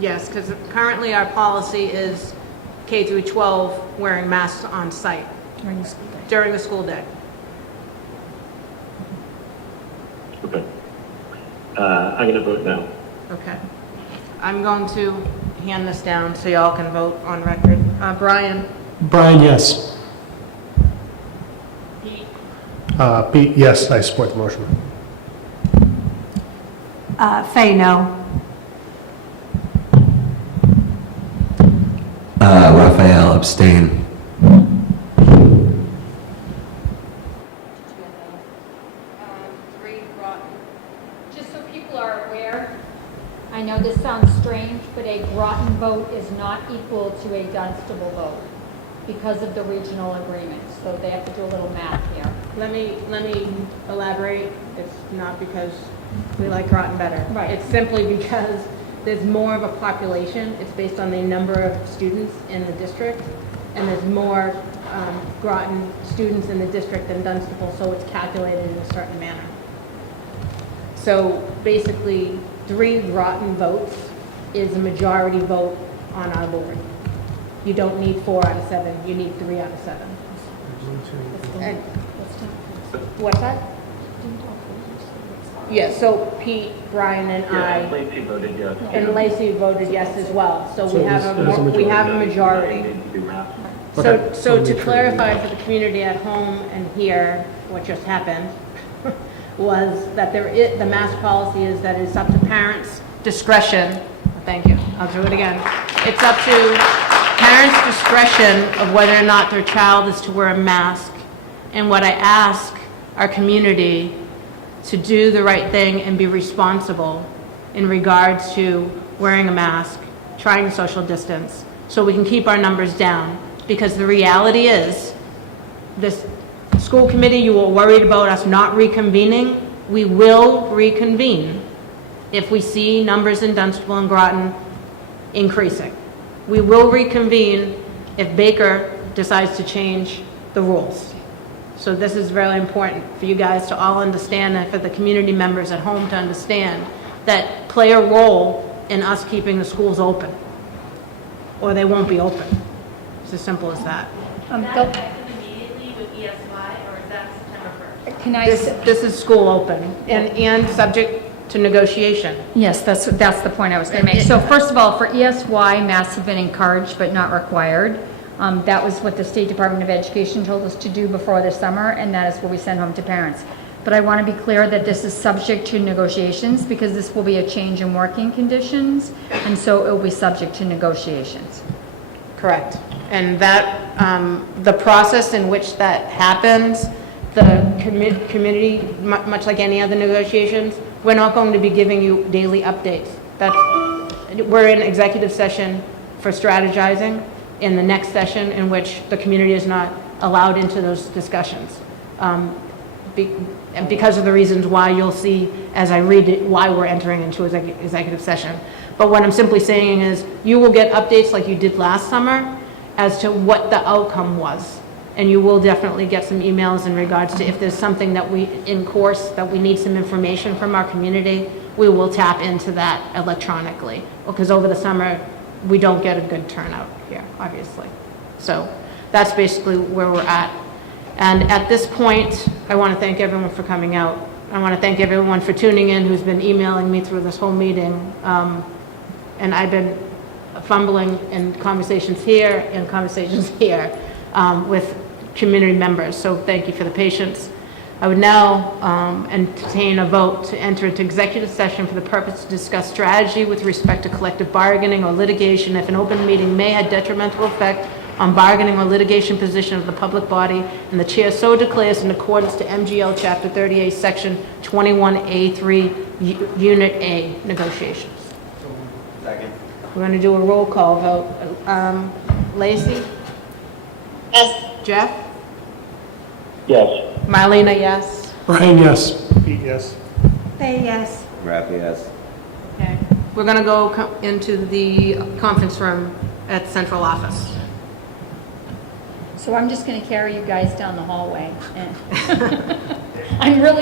Yes, because currently our policy is K through 12 wearing masks on site during the school day. Okay. I'm going to vote no. Okay. I'm going to hand this down so y'all can vote on record. Brian? Brian, yes. Pete, yes, I support the motion. Faye, no. Raphael, abstain. Just so people are aware, I know this sounds strange, but a Groton vote is not equal to a Dunstable vote because of the regional agreements. So they have to do a little math here. Let me elaborate. It's not because we like Groton better. Right. It's simply because there's more of a population. It's based on the number of students in the district, and there's more Groton students in the district than Dunstable, so it's calculated in a certain manner. So basically, 3 Groton votes is a majority vote on our board. You don't need 4 out of 7, you need 3 out of 7. And what's that? Yeah, so Pete, Brian, and I, Lacey voted yes. and Lacey voted yes as well. So we have a majority. Okay. So to clarify for the community at home and here, what just happened was that the mask policy is that it's up to parents' discretion. Thank you. I'll do it again. It's up to parents' discretion of whether or not their child is to wear a mask. And what I ask our community to do the right thing and be responsible in regards to wearing a mask, trying to social distance, so we can keep our numbers down. Because the reality is, this school committee, you were worried about us not reconvening. We will reconvene if we see numbers in Dunstable and Groton increasing. We will reconvene if Baker decides to change the rules. So this is really important for you guys to all understand, and for the community members at home to understand, that play a role in us keeping the schools open, or they won't be open. It's as simple as that. Immediately with ESY, or is that September 1st? Can I? This is school open, and subject to negotiation. Yes, that's the point I was going to make. So first of all, for ESY, masks have been encouraged but not required. That was what the State Department of Education told us to do before the summer, and that is what we sent home to parents. But I want to be clear that this is subject to negotiations, because this will be a change in working conditions, and so it will be subject to negotiations. Correct. And that, the process in which that happens, the community, much like any other negotiations, we're not going to be giving you daily updates. We're in executive session for strategizing, in the next session in which the community is not allowed into those discussions. Because of the reasons why you'll see as I read it, why we're entering into executive session. But what I'm simply saying is, you will get updates like you did last summer as to what the outcome was. And you will definitely get some emails in regards to if there's something that in course, that we need some information from our community, we will tap into that electronically. Because over the summer, we don't get a good turnout here, obviously. So that's basically where we're at. And at this point, I want to thank everyone for coming out. I want to thank everyone for tuning in who's been emailing me through this whole meeting. And I've been fumbling in conversations here and conversations here with community members, so thank you for the patience. I would now entertain a vote to enter into executive session for the purpose to discuss strategy with respect to collective bargaining or litigation if an open meeting may have detrimental effect on bargaining or litigation position of the public body, and the chair so declares in accordance to MGL Chapter 38, Section 21A3, Unit A, negotiations. Second. We're going to do a roll call vote. Lacey? Yes. Jeff? Yes. Marlena, yes. Brian, yes. Pete, yes. Say yes. Rafi, yes. Okay. We're going to go into the conference room at central office. So I'm just going to carry you guys down the hallway. I'm really